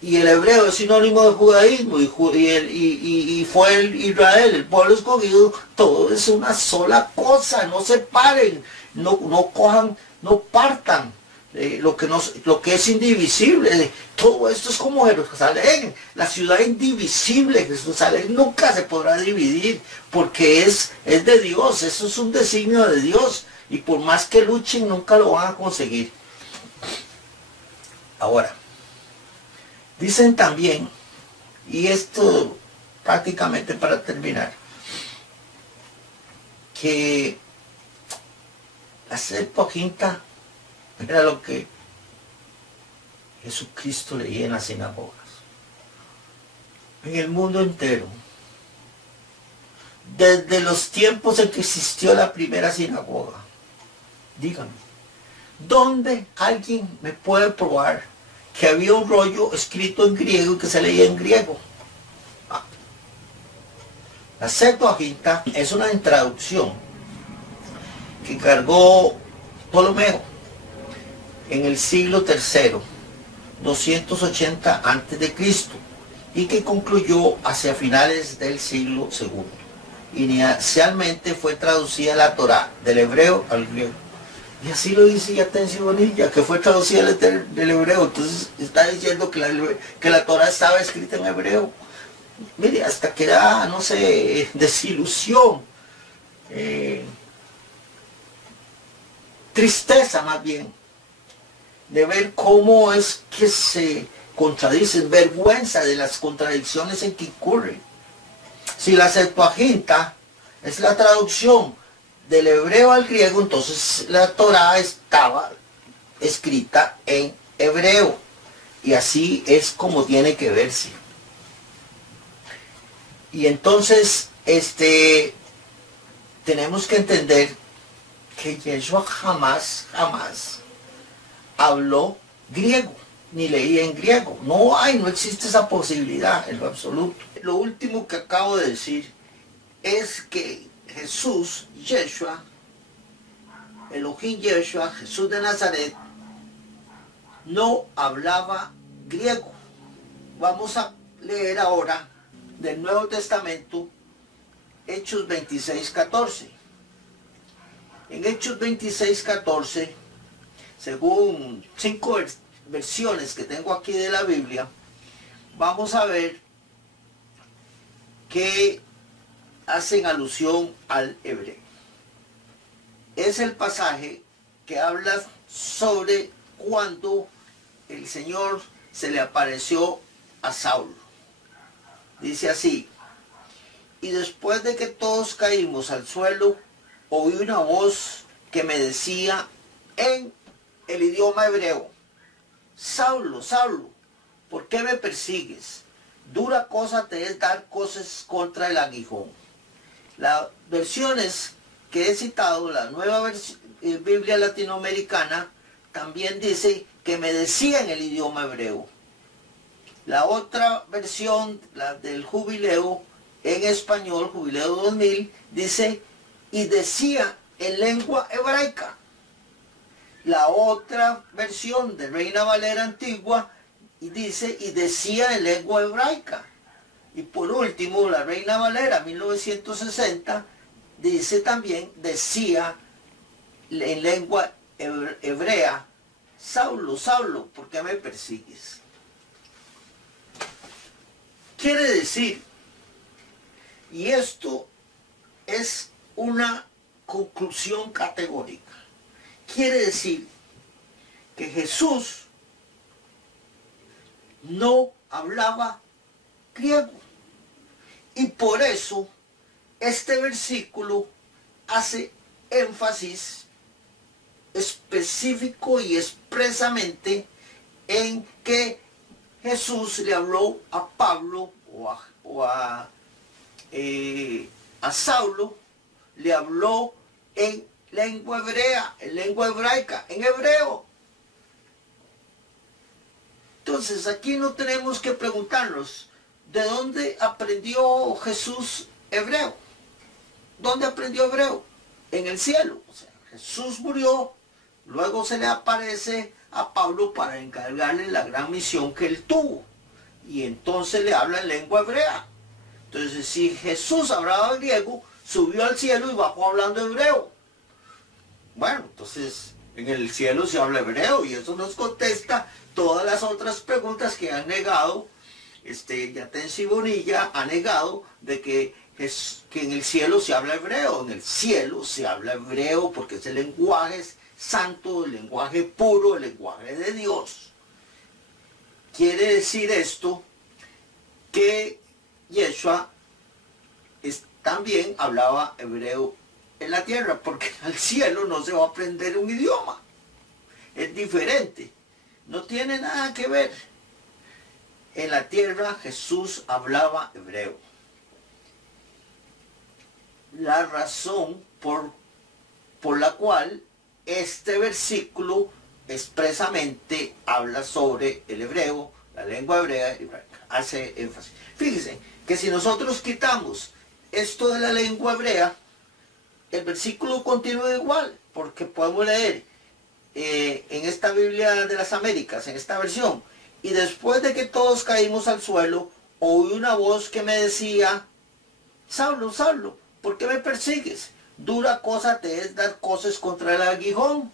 y el hebreo es sinónimo de judaísmo, y fue el Israel, el pueblo escogido, todo es una sola cosa. No se paren, no cojan, no partan lo que es indivisible. Todo esto es como Jerusalén, la ciudad indivisible. Jerusalén nunca se podrá dividir, porque es de Dios, eso es un designio de Dios, y por más que luchen nunca lo van a conseguir. Ahora, dicen también, y esto prácticamente para terminar, que la Septuaginta era lo que Jesucristo leía en las sinagogas. En el mundo entero, desde los tiempos en que existió la primera sinagoga, díganme, ¿dónde alguien me puede probar que había un rollo escrito en griego y que se leía en griego? La Septuaginta es una traducción que encargó Ptolomeo en el siglo III, 280 a.C., y que concluyó hacia finales del siglo II. Inicialmente fue traducida la Torá del hebreo al griego. Y así lo dice Yatencio Bonilla, que fue traducida del hebreo. Entonces está diciendo que la Torá estaba escrita en hebreo. Mire, hasta que da, no sé, desilusión, tristeza más bien, de ver cómo es que contradicen, vergüenza de las contradicciones en que incurren. Si la Septuaginta es la traducción del hebreo al griego, entonces la Torá estaba escrita en hebreo. Y así es como tiene que verse. Y entonces, tenemos que entender que Yeshua jamás habló griego, ni leía en griego. No existe esa posibilidad en lo absoluto. Lo último que acabo de decir es que Jesús, Yeshua, Elohim Yeshua, Jesús de Nazaret, no hablaba griego. Vamos a leer ahora del Nuevo Testamento, Hechos 26:14. En Hechos 26:14, según 5 versiones que tengo aquí de la Biblia, vamos a ver que hacen alusión al hebreo. Es el pasaje que habla sobre cuando el Señor se le apareció a Saulo. Dice así: y después de que todos caímos al suelo, oí una voz que me decía en el idioma hebreo: Saulo, Saulo, ¿por qué me persigues? Dura cosa te es dar cosas contra el aguijón. Las versiones que he citado, la nueva Biblia latinoamericana, también dice que me decía en el idioma hebreo. La otra versión, la del Jubileo, en español, Jubileo 2000, dice y decía en lengua hebraica. La otra versión de Reina Valera antigua dice y decía en lengua hebraica. Y por último, la Reina Valera 1960 dice también, decía en lengua hebrea: Saulo, Saulo, ¿por qué me persigues? Quiere decir, y esto es una conclusión categórica, quiere decir que Jesús no hablaba griego. Y por eso este versículo hace énfasis específico y expresamente en que Jesús le habló a Pablo o a Saulo, le habló en lengua hebrea, en lengua hebraica, en hebreo. Entonces aquí no tenemos que preguntarnos de dónde aprendió Jesús hebreo. ¿Dónde aprendió hebreo? En el cielo. O sea, Jesús murió, luego se le aparece a Pablo para encargarle la gran misión que él tuvo. Y entonces le habla en lengua hebrea. Entonces, si Jesús hablaba griego, subió al cielo y bajó hablando hebreo. Bueno, entonces en el cielo se habla hebreo y eso nos contesta todas las otras preguntas que han negado. Yatensi Bonilla ha negado de que en el cielo se habla hebreo. En el cielo se habla hebreo porque es el lenguaje santo, el lenguaje puro, el lenguaje de Dios. Quiere decir esto que Yeshua también hablaba hebreo en la tierra, porque al cielo no se va a aprender un idioma. Es diferente. No tiene nada que ver. En la tierra Jesús hablaba hebreo. La razón por la cual este versículo expresamente habla sobre el hebreo, la lengua hebrea, hace énfasis. Fíjense que si nosotros quitamos esto de la lengua hebrea, el versículo continúa igual, porque podemos leer en esta Biblia de las Américas, en esta versión: y después de que todos caímos al suelo, oí una voz que me decía: Saulo, Saulo, ¿por qué me persigues? Dura cosa te es dar cosas contra el aguijón.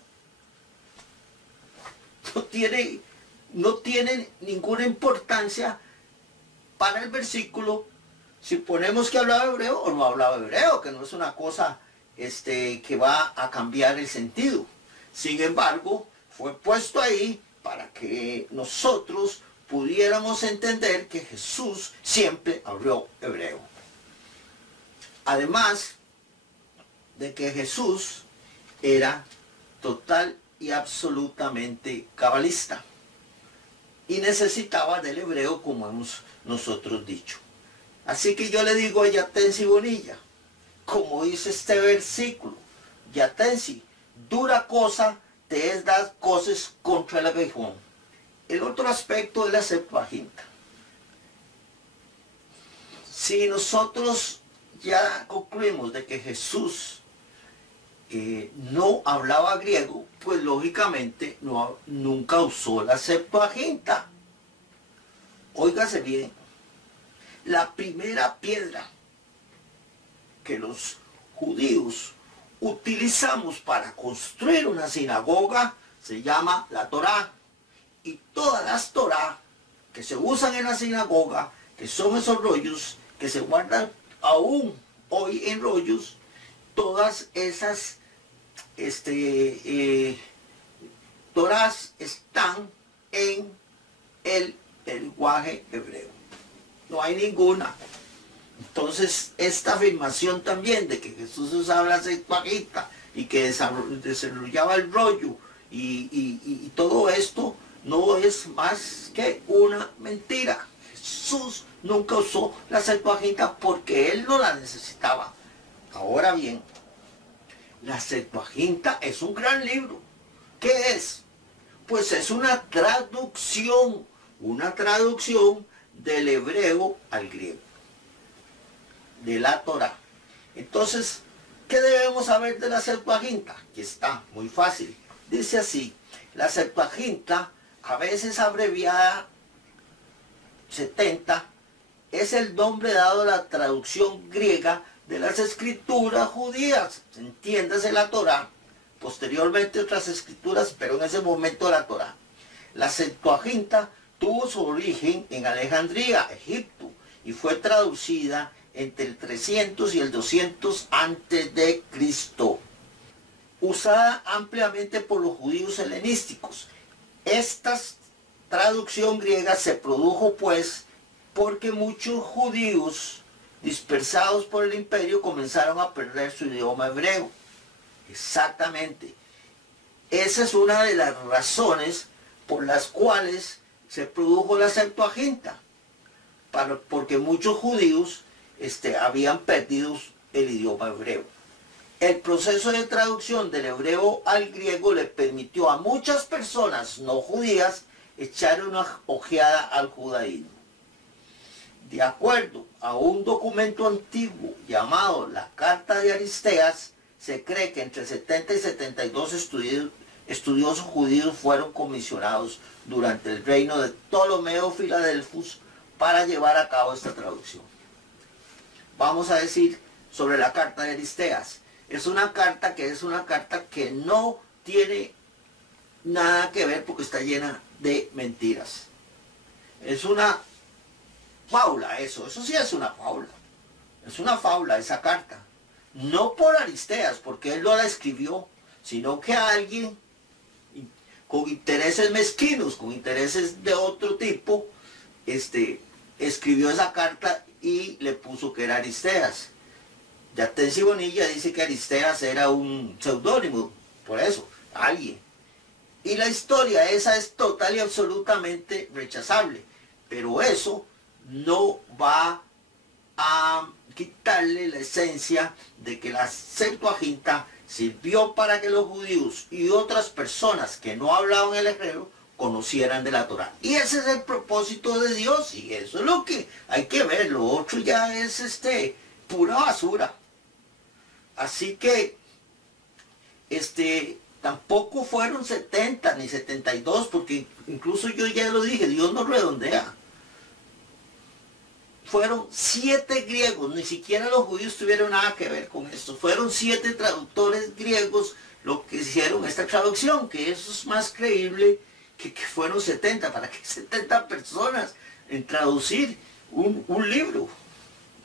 No tiene ninguna importancia para el versículo si ponemos que hablaba hebreo o no hablaba hebreo, que no es una cosa que va a cambiar el sentido. Sin embargo, fue puesto ahí para que nosotros pudiéramos entender que Jesús siempre habló hebreo. Además de que Jesús era total y absolutamente cabalista y necesitaba del hebreo, como hemos nosotros dicho. Así que yo le digo a Yatensi Bonilla, como dice este versículo, Yatensi, dura cosa te es dar cosas contra el aguijón. El otro aspecto de la Septuaginta. Si nosotros ya concluimos de que Jesús no hablaba griego, pues lógicamente nunca usó la Septuaginta. Óigase bien, la primera piedra que los judíos utilizamos para construir una sinagoga se llama la Torá. Y todas las Torá que se usan en la sinagoga, que son esos rollos que se guardan aún hoy en rollos, todas esas Torás están en el lenguaje hebreo. No hay ninguna. Entonces, esta afirmación también de que Jesús usaba la Septuaginta y que desarrollaba el rollo y todo esto no es más que una mentira. Jesús nunca usó la Septuaginta porque él no la necesitaba. Ahora bien, la Septuaginta es un gran libro. ¿Qué es? Pues es una traducción del hebreo al griego, de la Torá. Entonces, ¿qué debemos saber de la Septuaginta? Que está muy fácil. Dice así: la Septuaginta, a veces abreviada 70, es el nombre dado a la traducción griega de las escrituras judías, entiéndase la Torá, posteriormente otras escrituras, pero en ese momento la Torá. La Septuaginta tuvo su origen en Alejandría, Egipto, y fue traducida entre el 300 y el 200 antes de Cristo, usada ampliamente por los judíos helenísticos. Esta traducción griega se produjo pues porque muchos judíos dispersados por el imperio comenzaron a perder su idioma hebreo. Exactamente. Esa es una de las razones por las cuales se produjo la Septuaginta, porque muchos judíos habían perdido el idioma hebreo. El proceso de traducción del hebreo al griego le permitió a muchas personas no judías echar una ojeada al judaísmo. De acuerdo a un documento antiguo llamado la Carta de Aristeas, se cree que entre 70 y 72 estudiosos judíos fueron comisionados durante el reino de Ptolomeo Filadelfus para llevar a cabo esta traducción. Vamos a decir sobre la Carta de Aristeas. Es una carta que no tiene nada que ver porque está llena de mentiras. Es una fábula eso sí es una fábula. Es una fábula esa carta. No por Aristeas, porque él no la escribió, sino que alguien con intereses mezquinos, con intereses de otro tipo, escribió esa carta y le puso que era Aristeas. Yatensi Bonilla dice que Aristeas era un seudónimo, por eso, alguien. Y la historia esa es total y absolutamente rechazable, pero eso no va a quitarle la esencia de que la Septuaginta sirvió para que los judíos y otras personas que no hablaban el hebreo conocieran de la Torá. Y ese es el propósito de Dios, y eso es lo que hay que ver. Lo otro ya es pura basura. Así que tampoco fueron 70 ni 72, porque incluso yo ya lo dije, Dios no redondea. Fueron 7 griegos, ni siquiera los judíos tuvieron nada que ver con esto. Fueron 7 traductores griegos los que hicieron esta traducción, que eso es más creíble que fueron 70. ¿Para qué 70 personas en traducir un libro?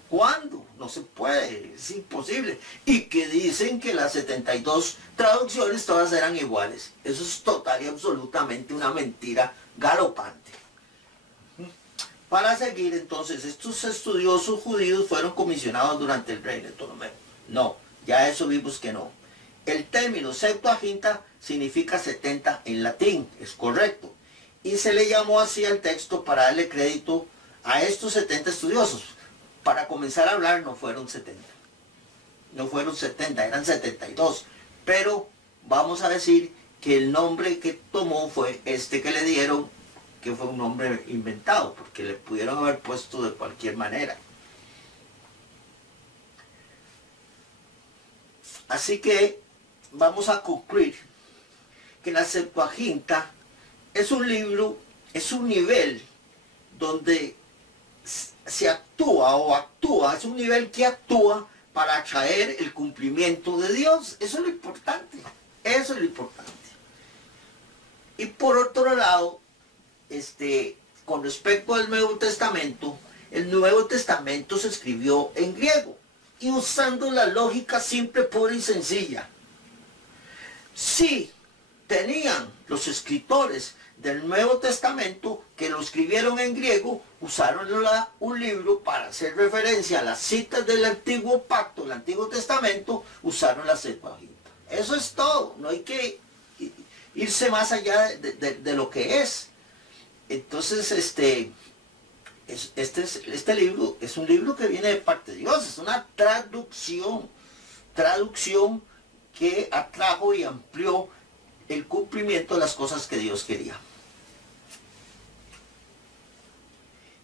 ¿Cuándo? No se puede, es imposible. Y que dicen que las 72 traducciones todas eran iguales. Eso es total y absolutamente una mentira galopante. para seguir. Entonces estos estudiosos judíos fueron comisionados durante el reino de Ptolomeo. No, ya eso vimos que no. El término Septuaginta significa 70 en latín, es correcto. Y se le llamó así al texto para darle crédito a estos 70 estudiosos. Para comenzar a hablar no fueron 70. No fueron 70, eran 72. Pero vamos a decir que el nombre que tomó fue este que le dieron, que fue un nombre inventado, porque le pudieron haber puesto de cualquier manera. Así que vamos a concluir que la Septuaginta es un libro, es un nivel donde se actúa, es un nivel que actúa para atraer el cumplimiento de Dios. Eso es lo importante, eso es lo importante. Y por otro lado, con respecto al Nuevo Testamento, el Nuevo Testamento se escribió en griego y usando la lógica simple, pura y sencilla. Si tenían los escritores del Nuevo Testamento que lo escribieron en griego, usaron un libro para hacer referencia a las citas del Antiguo Pacto, el Antiguo Testamento, usaron la Septuaginta. Eso es todo, no hay que irse más allá de lo que es. Entonces, este libro es un libro que viene de parte de Dios, es una traducción que atrajo y amplió el cumplimiento de las cosas que Dios quería.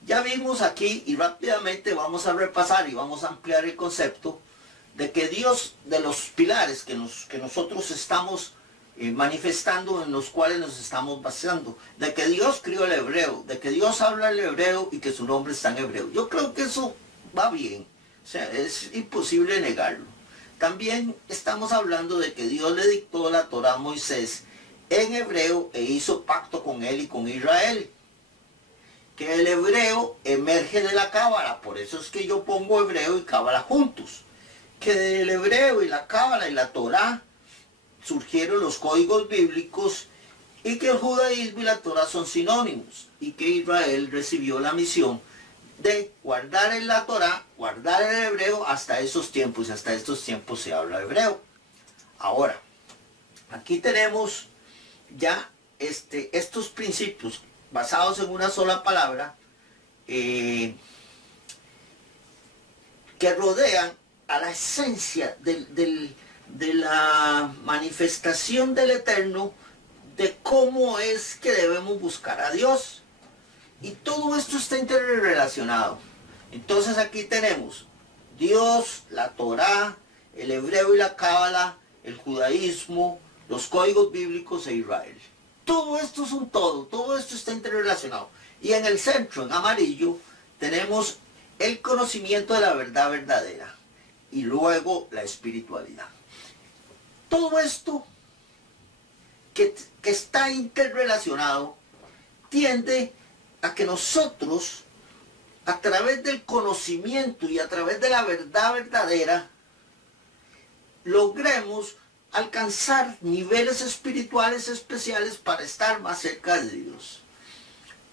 Ya vimos aquí, y rápidamente vamos a repasar y vamos a ampliar el concepto de que Dios, de los pilares que nosotros estamos manifestando, en los cuales nos estamos basando, de que Dios crió el hebreo, de que Dios habla el hebreo y que su nombre está en hebreo. Yo creo que eso va bien, o sea, es imposible negarlo. También estamos hablando de que Dios le dictó la Torá a Moisés en hebreo e hizo pacto con él y con Israel. Que el hebreo emerge de la cábala, por eso es que yo pongo hebreo y cábala juntos. Que del hebreo y la cábala y la Torá surgieron los códigos bíblicos y que el judaísmo y la Torá son sinónimos y que Israel recibió la misión de guardar en la Torá, guardar el hebreo hasta esos tiempos, y hasta estos tiempos se habla hebreo. Ahora, aquí tenemos ya estos principios basados en una sola palabra que rodean a la esencia de la manifestación del Eterno, de cómo es que debemos buscar a Dios. Y todo esto está interrelacionado. Entonces aquí tenemos Dios, la Torá, el hebreo y la cábala, el judaísmo, los códigos bíblicos e Israel. Todo esto es un todo esto está interrelacionado. Y en el centro, en amarillo, tenemos el conocimiento de la verdad verdadera y luego la espiritualidad. Todo esto que está interrelacionado tiende a que nosotros, a través del conocimiento y a través de la verdad verdadera, logremos alcanzar niveles espirituales especiales para estar más cerca de Dios.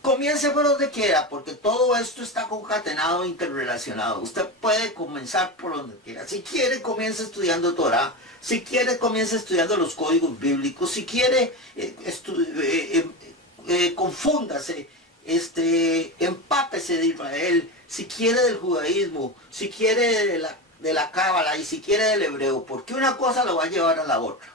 Comience por donde quiera, porque todo esto está concatenado e interrelacionado. Usted puede comenzar por donde quiera. Si quiere, comience estudiando Torah. Si quiere, comience estudiando los códigos bíblicos. Si quiere, confúndase, empápese de Israel. Si quiere del judaísmo, si quiere de la cábala y si quiere del hebreo, porque una cosa lo va a llevar a la otra.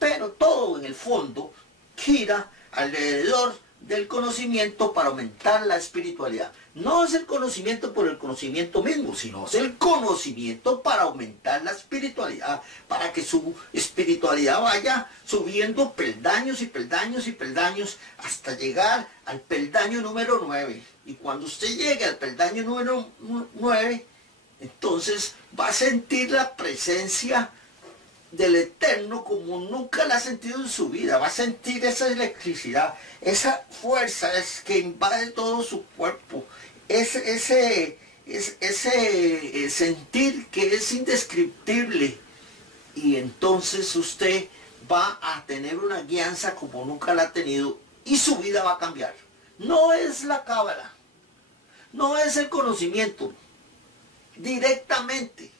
Pero todo en el fondo gira alrededor del conocimiento para aumentar la espiritualidad. No es el conocimiento por el conocimiento mismo, sino es el conocimiento para aumentar la espiritualidad, para que su espiritualidad vaya subiendo peldaños y peldaños y peldaños hasta llegar al peldaño número 9. Y cuando usted llegue al peldaño número 9, entonces va a sentir la presencia del Eterno como nunca la ha sentido en su vida. Va a sentir esa electricidad, esa fuerza que invade todo su cuerpo, ese sentir que es indescriptible. Y entonces usted va a tener una guianza como nunca la ha tenido y su vida va a cambiar. No es la cábala, No es el conocimiento. Directamente,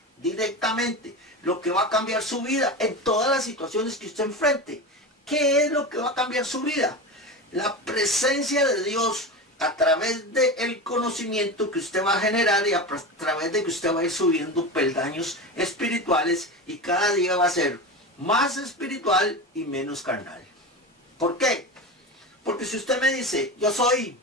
lo que va a cambiar su vida en todas las situaciones que usted enfrente. ¿Qué es lo que va a cambiar su vida? La presencia de Dios a través del conocimiento que usted va a generar y a través de que usted va a ir subiendo peldaños espirituales y cada día va a ser más espiritual y menos carnal. ¿Por qué? Porque si usted me dice, yo soy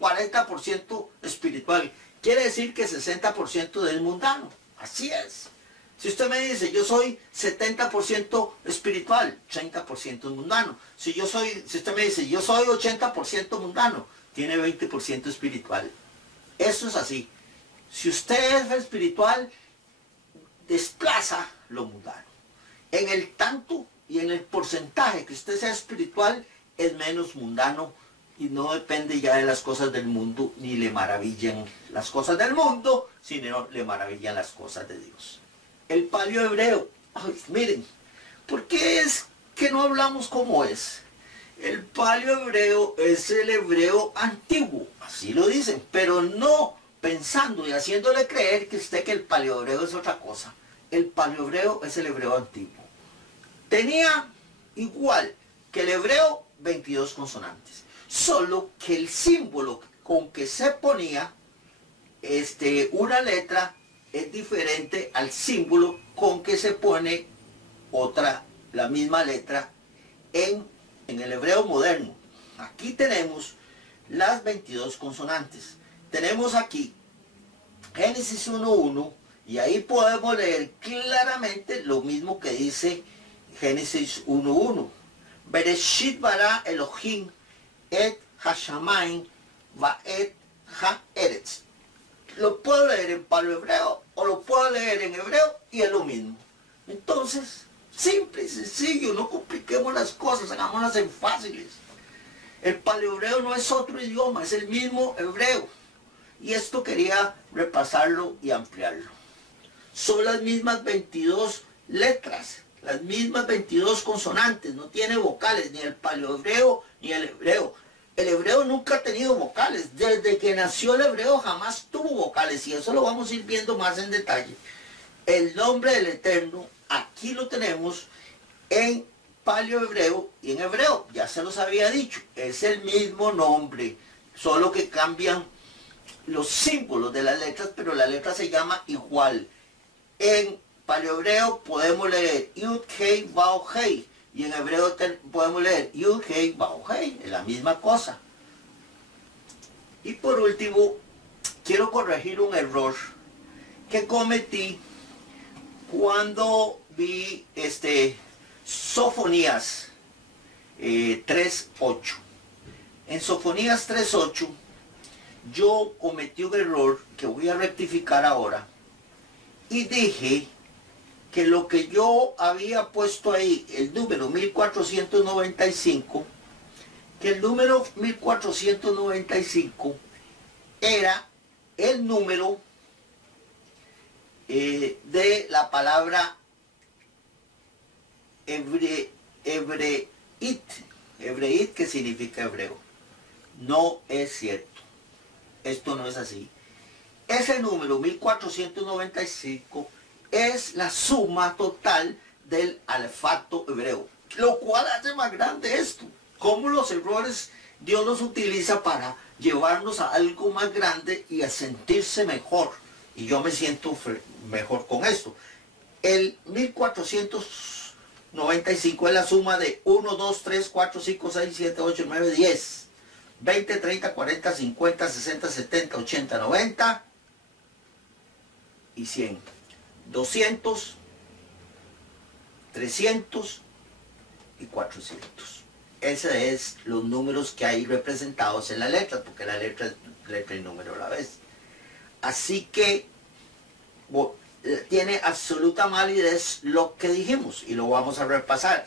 40% espiritual, quiere decir que 60% es mundano. Así es. Si usted me dice, yo soy 70% espiritual, 30% mundano. Si usted me dice, yo soy 80% mundano, tiene 20% espiritual. Eso es así. Si usted es espiritual, desplaza lo mundano. En el tanto y en el porcentaje que usted sea espiritual, es menos mundano y no depende ya de las cosas del mundo, ni le maravillan las cosas del mundo, sino le maravillan las cosas de Dios. El paleohebreo, miren, ¿por qué es que no hablamos como es? El paleohebreo es el hebreo antiguo, así lo dicen, pero no pensando y haciéndole creer que el paleohebreo es otra cosa. El paleohebreo es el hebreo antiguo. Tenía igual que el hebreo 22 consonantes, solo que el símbolo con que se ponía una letra es diferente al símbolo con que se pone la misma letra en el hebreo moderno. Aquí tenemos las 22 consonantes. Tenemos aquí Génesis 1.1 y ahí podemos leer claramente lo mismo que dice Génesis 1.1. Bereshit bara Elohim et hashamayim va et haaretz. Lo puedo leer en paleohebreo o lo puedo leer en hebreo y es lo mismo. Entonces, simple y sencillo, no compliquemos las cosas, hagámoslas en fáciles. El paleohebreo no es otro idioma, es el mismo hebreo. Y esto quería repasarlo y ampliarlo. Son las mismas 22 letras, las mismas 22 consonantes, no tiene vocales, ni el paleohebreo ni el hebreo. El hebreo nunca ha tenido vocales, desde que nació el hebreo jamás tuvo vocales, y eso lo vamos a ir viendo más en detalle. El nombre del Eterno, aquí lo tenemos en paleohebreo y en hebreo, ya se los había dicho, es el mismo nombre, solo que cambian los símbolos de las letras, pero la letra se llama igual. En paleohebreo podemos leer Yud Hei Vav Hei y en hebreo podemos leer Yud Hei Vav Hei, es la misma cosa. Y por último, quiero corregir un error que cometí cuando vi Sofonías 3.8. En Sofonías 3.8 yo cometí un error que voy a rectificar ahora y dije que lo que yo había puesto ahí, el número 1495, que el número 1495 era el número de la palabra hebreit, que significa hebreo. No es cierto. Esto no es así. Ese número 1495 es la suma total del alfabeto hebreo, lo cual hace más grande esto. Cómo los errores Dios los utiliza para llevarnos a algo más grande y a sentirse mejor. Y yo me siento mejor con esto. El 1495 es la suma de 1, 2, 3, 4, 5, 6, 7, 8, 9, 10, 20, 30, 40, 50, 60, 70, 80, 90 y 100. 200, 300 y 400. Esos es los números que hay representados en la letra, porque la letra es letra y número a la vez. Así que tiene absoluta validez lo que dijimos y lo vamos a repasar.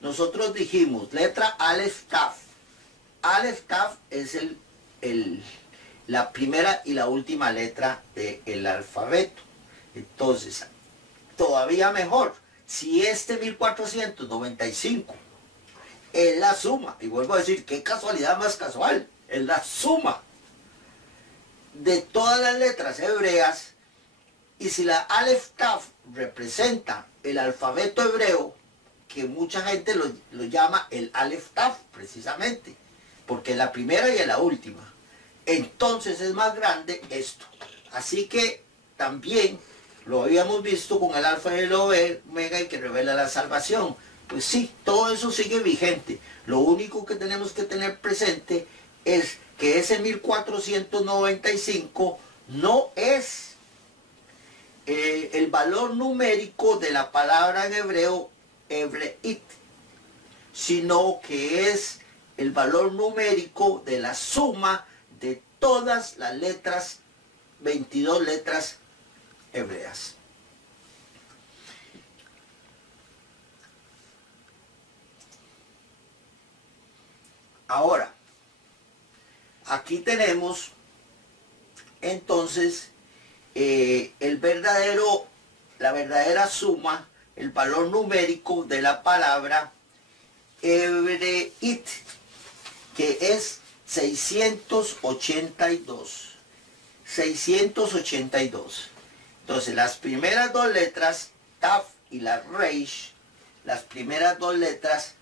Nosotros dijimos letra Aleph Taf. Aleph Taf es la primera y la última letra del alfabeto. Entonces, todavía mejor, si 1495 es la suma, y vuelvo a decir, qué casualidad más casual, es la suma de todas las letras hebreas, y si la Aleph Taf representa el alfabeto hebreo, que mucha gente lo llama el Aleph Taf precisamente, porque es la primera y es la última, entonces es más grande esto. Así que también lo habíamos visto con el alfa y el omega, y que revela la salvación. Pues sí, todo eso sigue vigente. Lo único que tenemos que tener presente es que ese 1495 no es el valor numérico de la palabra en hebreo Hebreit, sino que es el valor numérico de la suma de todas las letras, 22 letras hebreas. Ahora, aquí tenemos entonces la verdadera suma, el valor numérico de la palabra Hebreit, que es 682. 682. Entonces, las primeras dos letras, Taf y la Reish, las primeras dos letras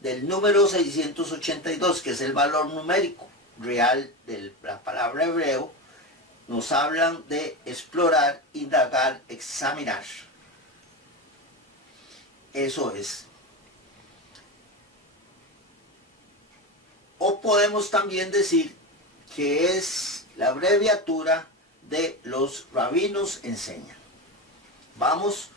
del número 682, que es el valor numérico real de la palabra hebreo, nos hablan de explorar, indagar, examinar. Eso es. O podemos también decir que es la abreviatura de los rabinos enseñan. Vamos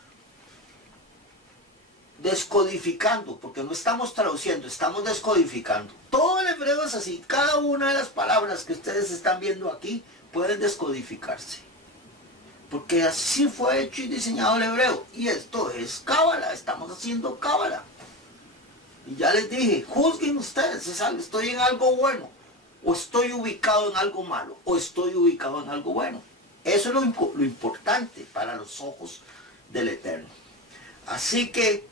descodificando, porque no estamos traduciendo, estamos descodificando. Todo el hebreo es así. Cada una de las palabras que ustedes están viendo aquí pueden descodificarse, porque así fue hecho y diseñado el hebreo. Y esto es cábala, estamos haciendo cábala. Y ya les dije, juzguen ustedes, estoy en algo bueno, o estoy ubicado en algo malo, o estoy ubicado en algo bueno. Eso es lo importante para los ojos del Eterno. Así que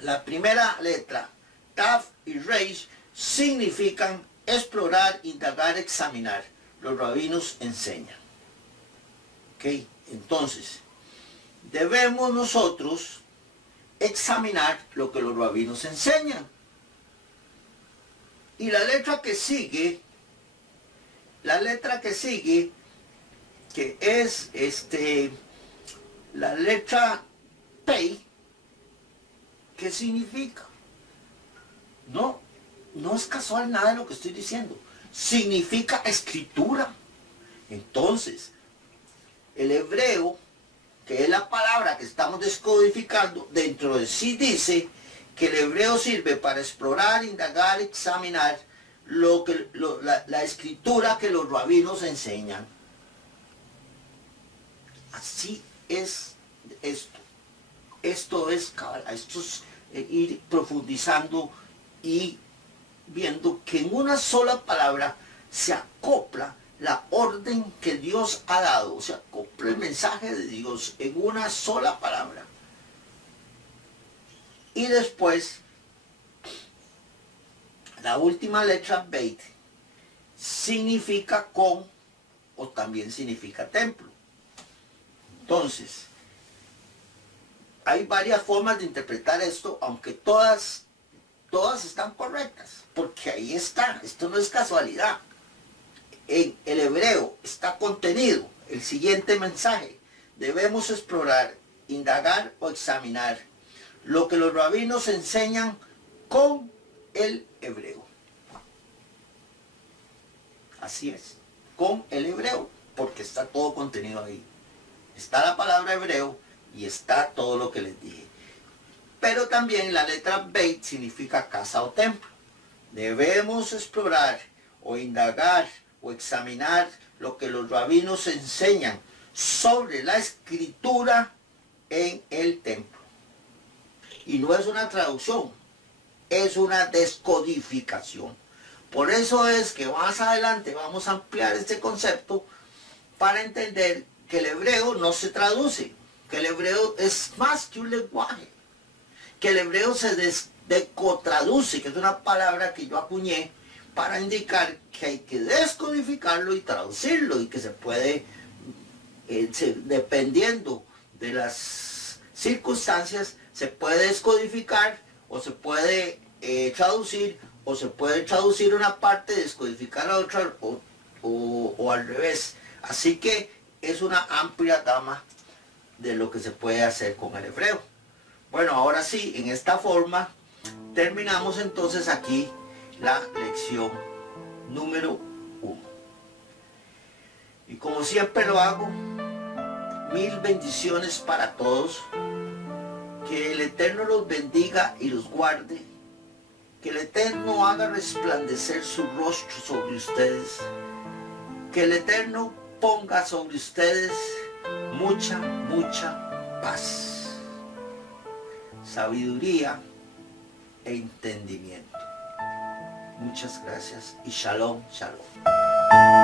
la primera letra, Taf y Reish, significan explorar, indagar, examinar. Los rabinos enseñan. ¿Ok? Entonces, debemos nosotros examinar lo que los rabinos enseñan. Y la letra que sigue, que es la letra Pei, ¿qué significa? No es casual nada de lo que estoy diciendo. Significa escritura. Entonces, el hebreo, que es la palabra que estamos descodificando, dentro de sí dice que el hebreo sirve para explorar, indagar, examinar la escritura que los rabinos enseñan. Así es esto. Esto es cábala, esto es ir profundizando y viendo que en una sola palabra se acopla la orden que Dios ha dado, se acopla el mensaje de Dios en una sola palabra. Y después, la última letra, Beit, significa con, o también significa templo. Entonces, hay varias formas de interpretar esto, aunque todas están correctas, porque ahí está, esto no es casualidad. En el hebreo está contenido el siguiente mensaje: debemos explorar, indagar o examinar lo que los rabinos enseñan con el hebreo. Así es, con el hebreo, porque está todo contenido ahí. Está la palabra hebreo y está todo lo que les dije. Pero también la letra Beit significa casa o templo. Debemos explorar o indagar o examinar lo que los rabinos enseñan sobre la escritura en el templo. Y no es una traducción, es una descodificación. Por eso es que más adelante vamos a ampliar este concepto para entender que el hebreo no se traduce, que el hebreo es más que un lenguaje, que el hebreo se decotraduce, que es una palabra que yo acuñé para indicar que hay que descodificarlo y traducirlo, y que se puede, dependiendo de las circunstancias, se puede descodificar o se puede traducir, o se puede traducir una parte, descodificar la otra, o al revés. Así que es una amplia gama de lo que se puede hacer con el hebreo. Bueno, ahora sí, en esta forma terminamos entonces aquí la lección número 1. Y como siempre lo hago, mil bendiciones para todos. Que el Eterno los bendiga y los guarde. Que el Eterno haga resplandecer su rostro sobre ustedes. Que el Eterno ponga sobre ustedes mucha, mucha paz, sabiduría e entendimiento. Muchas gracias y shalom, shalom.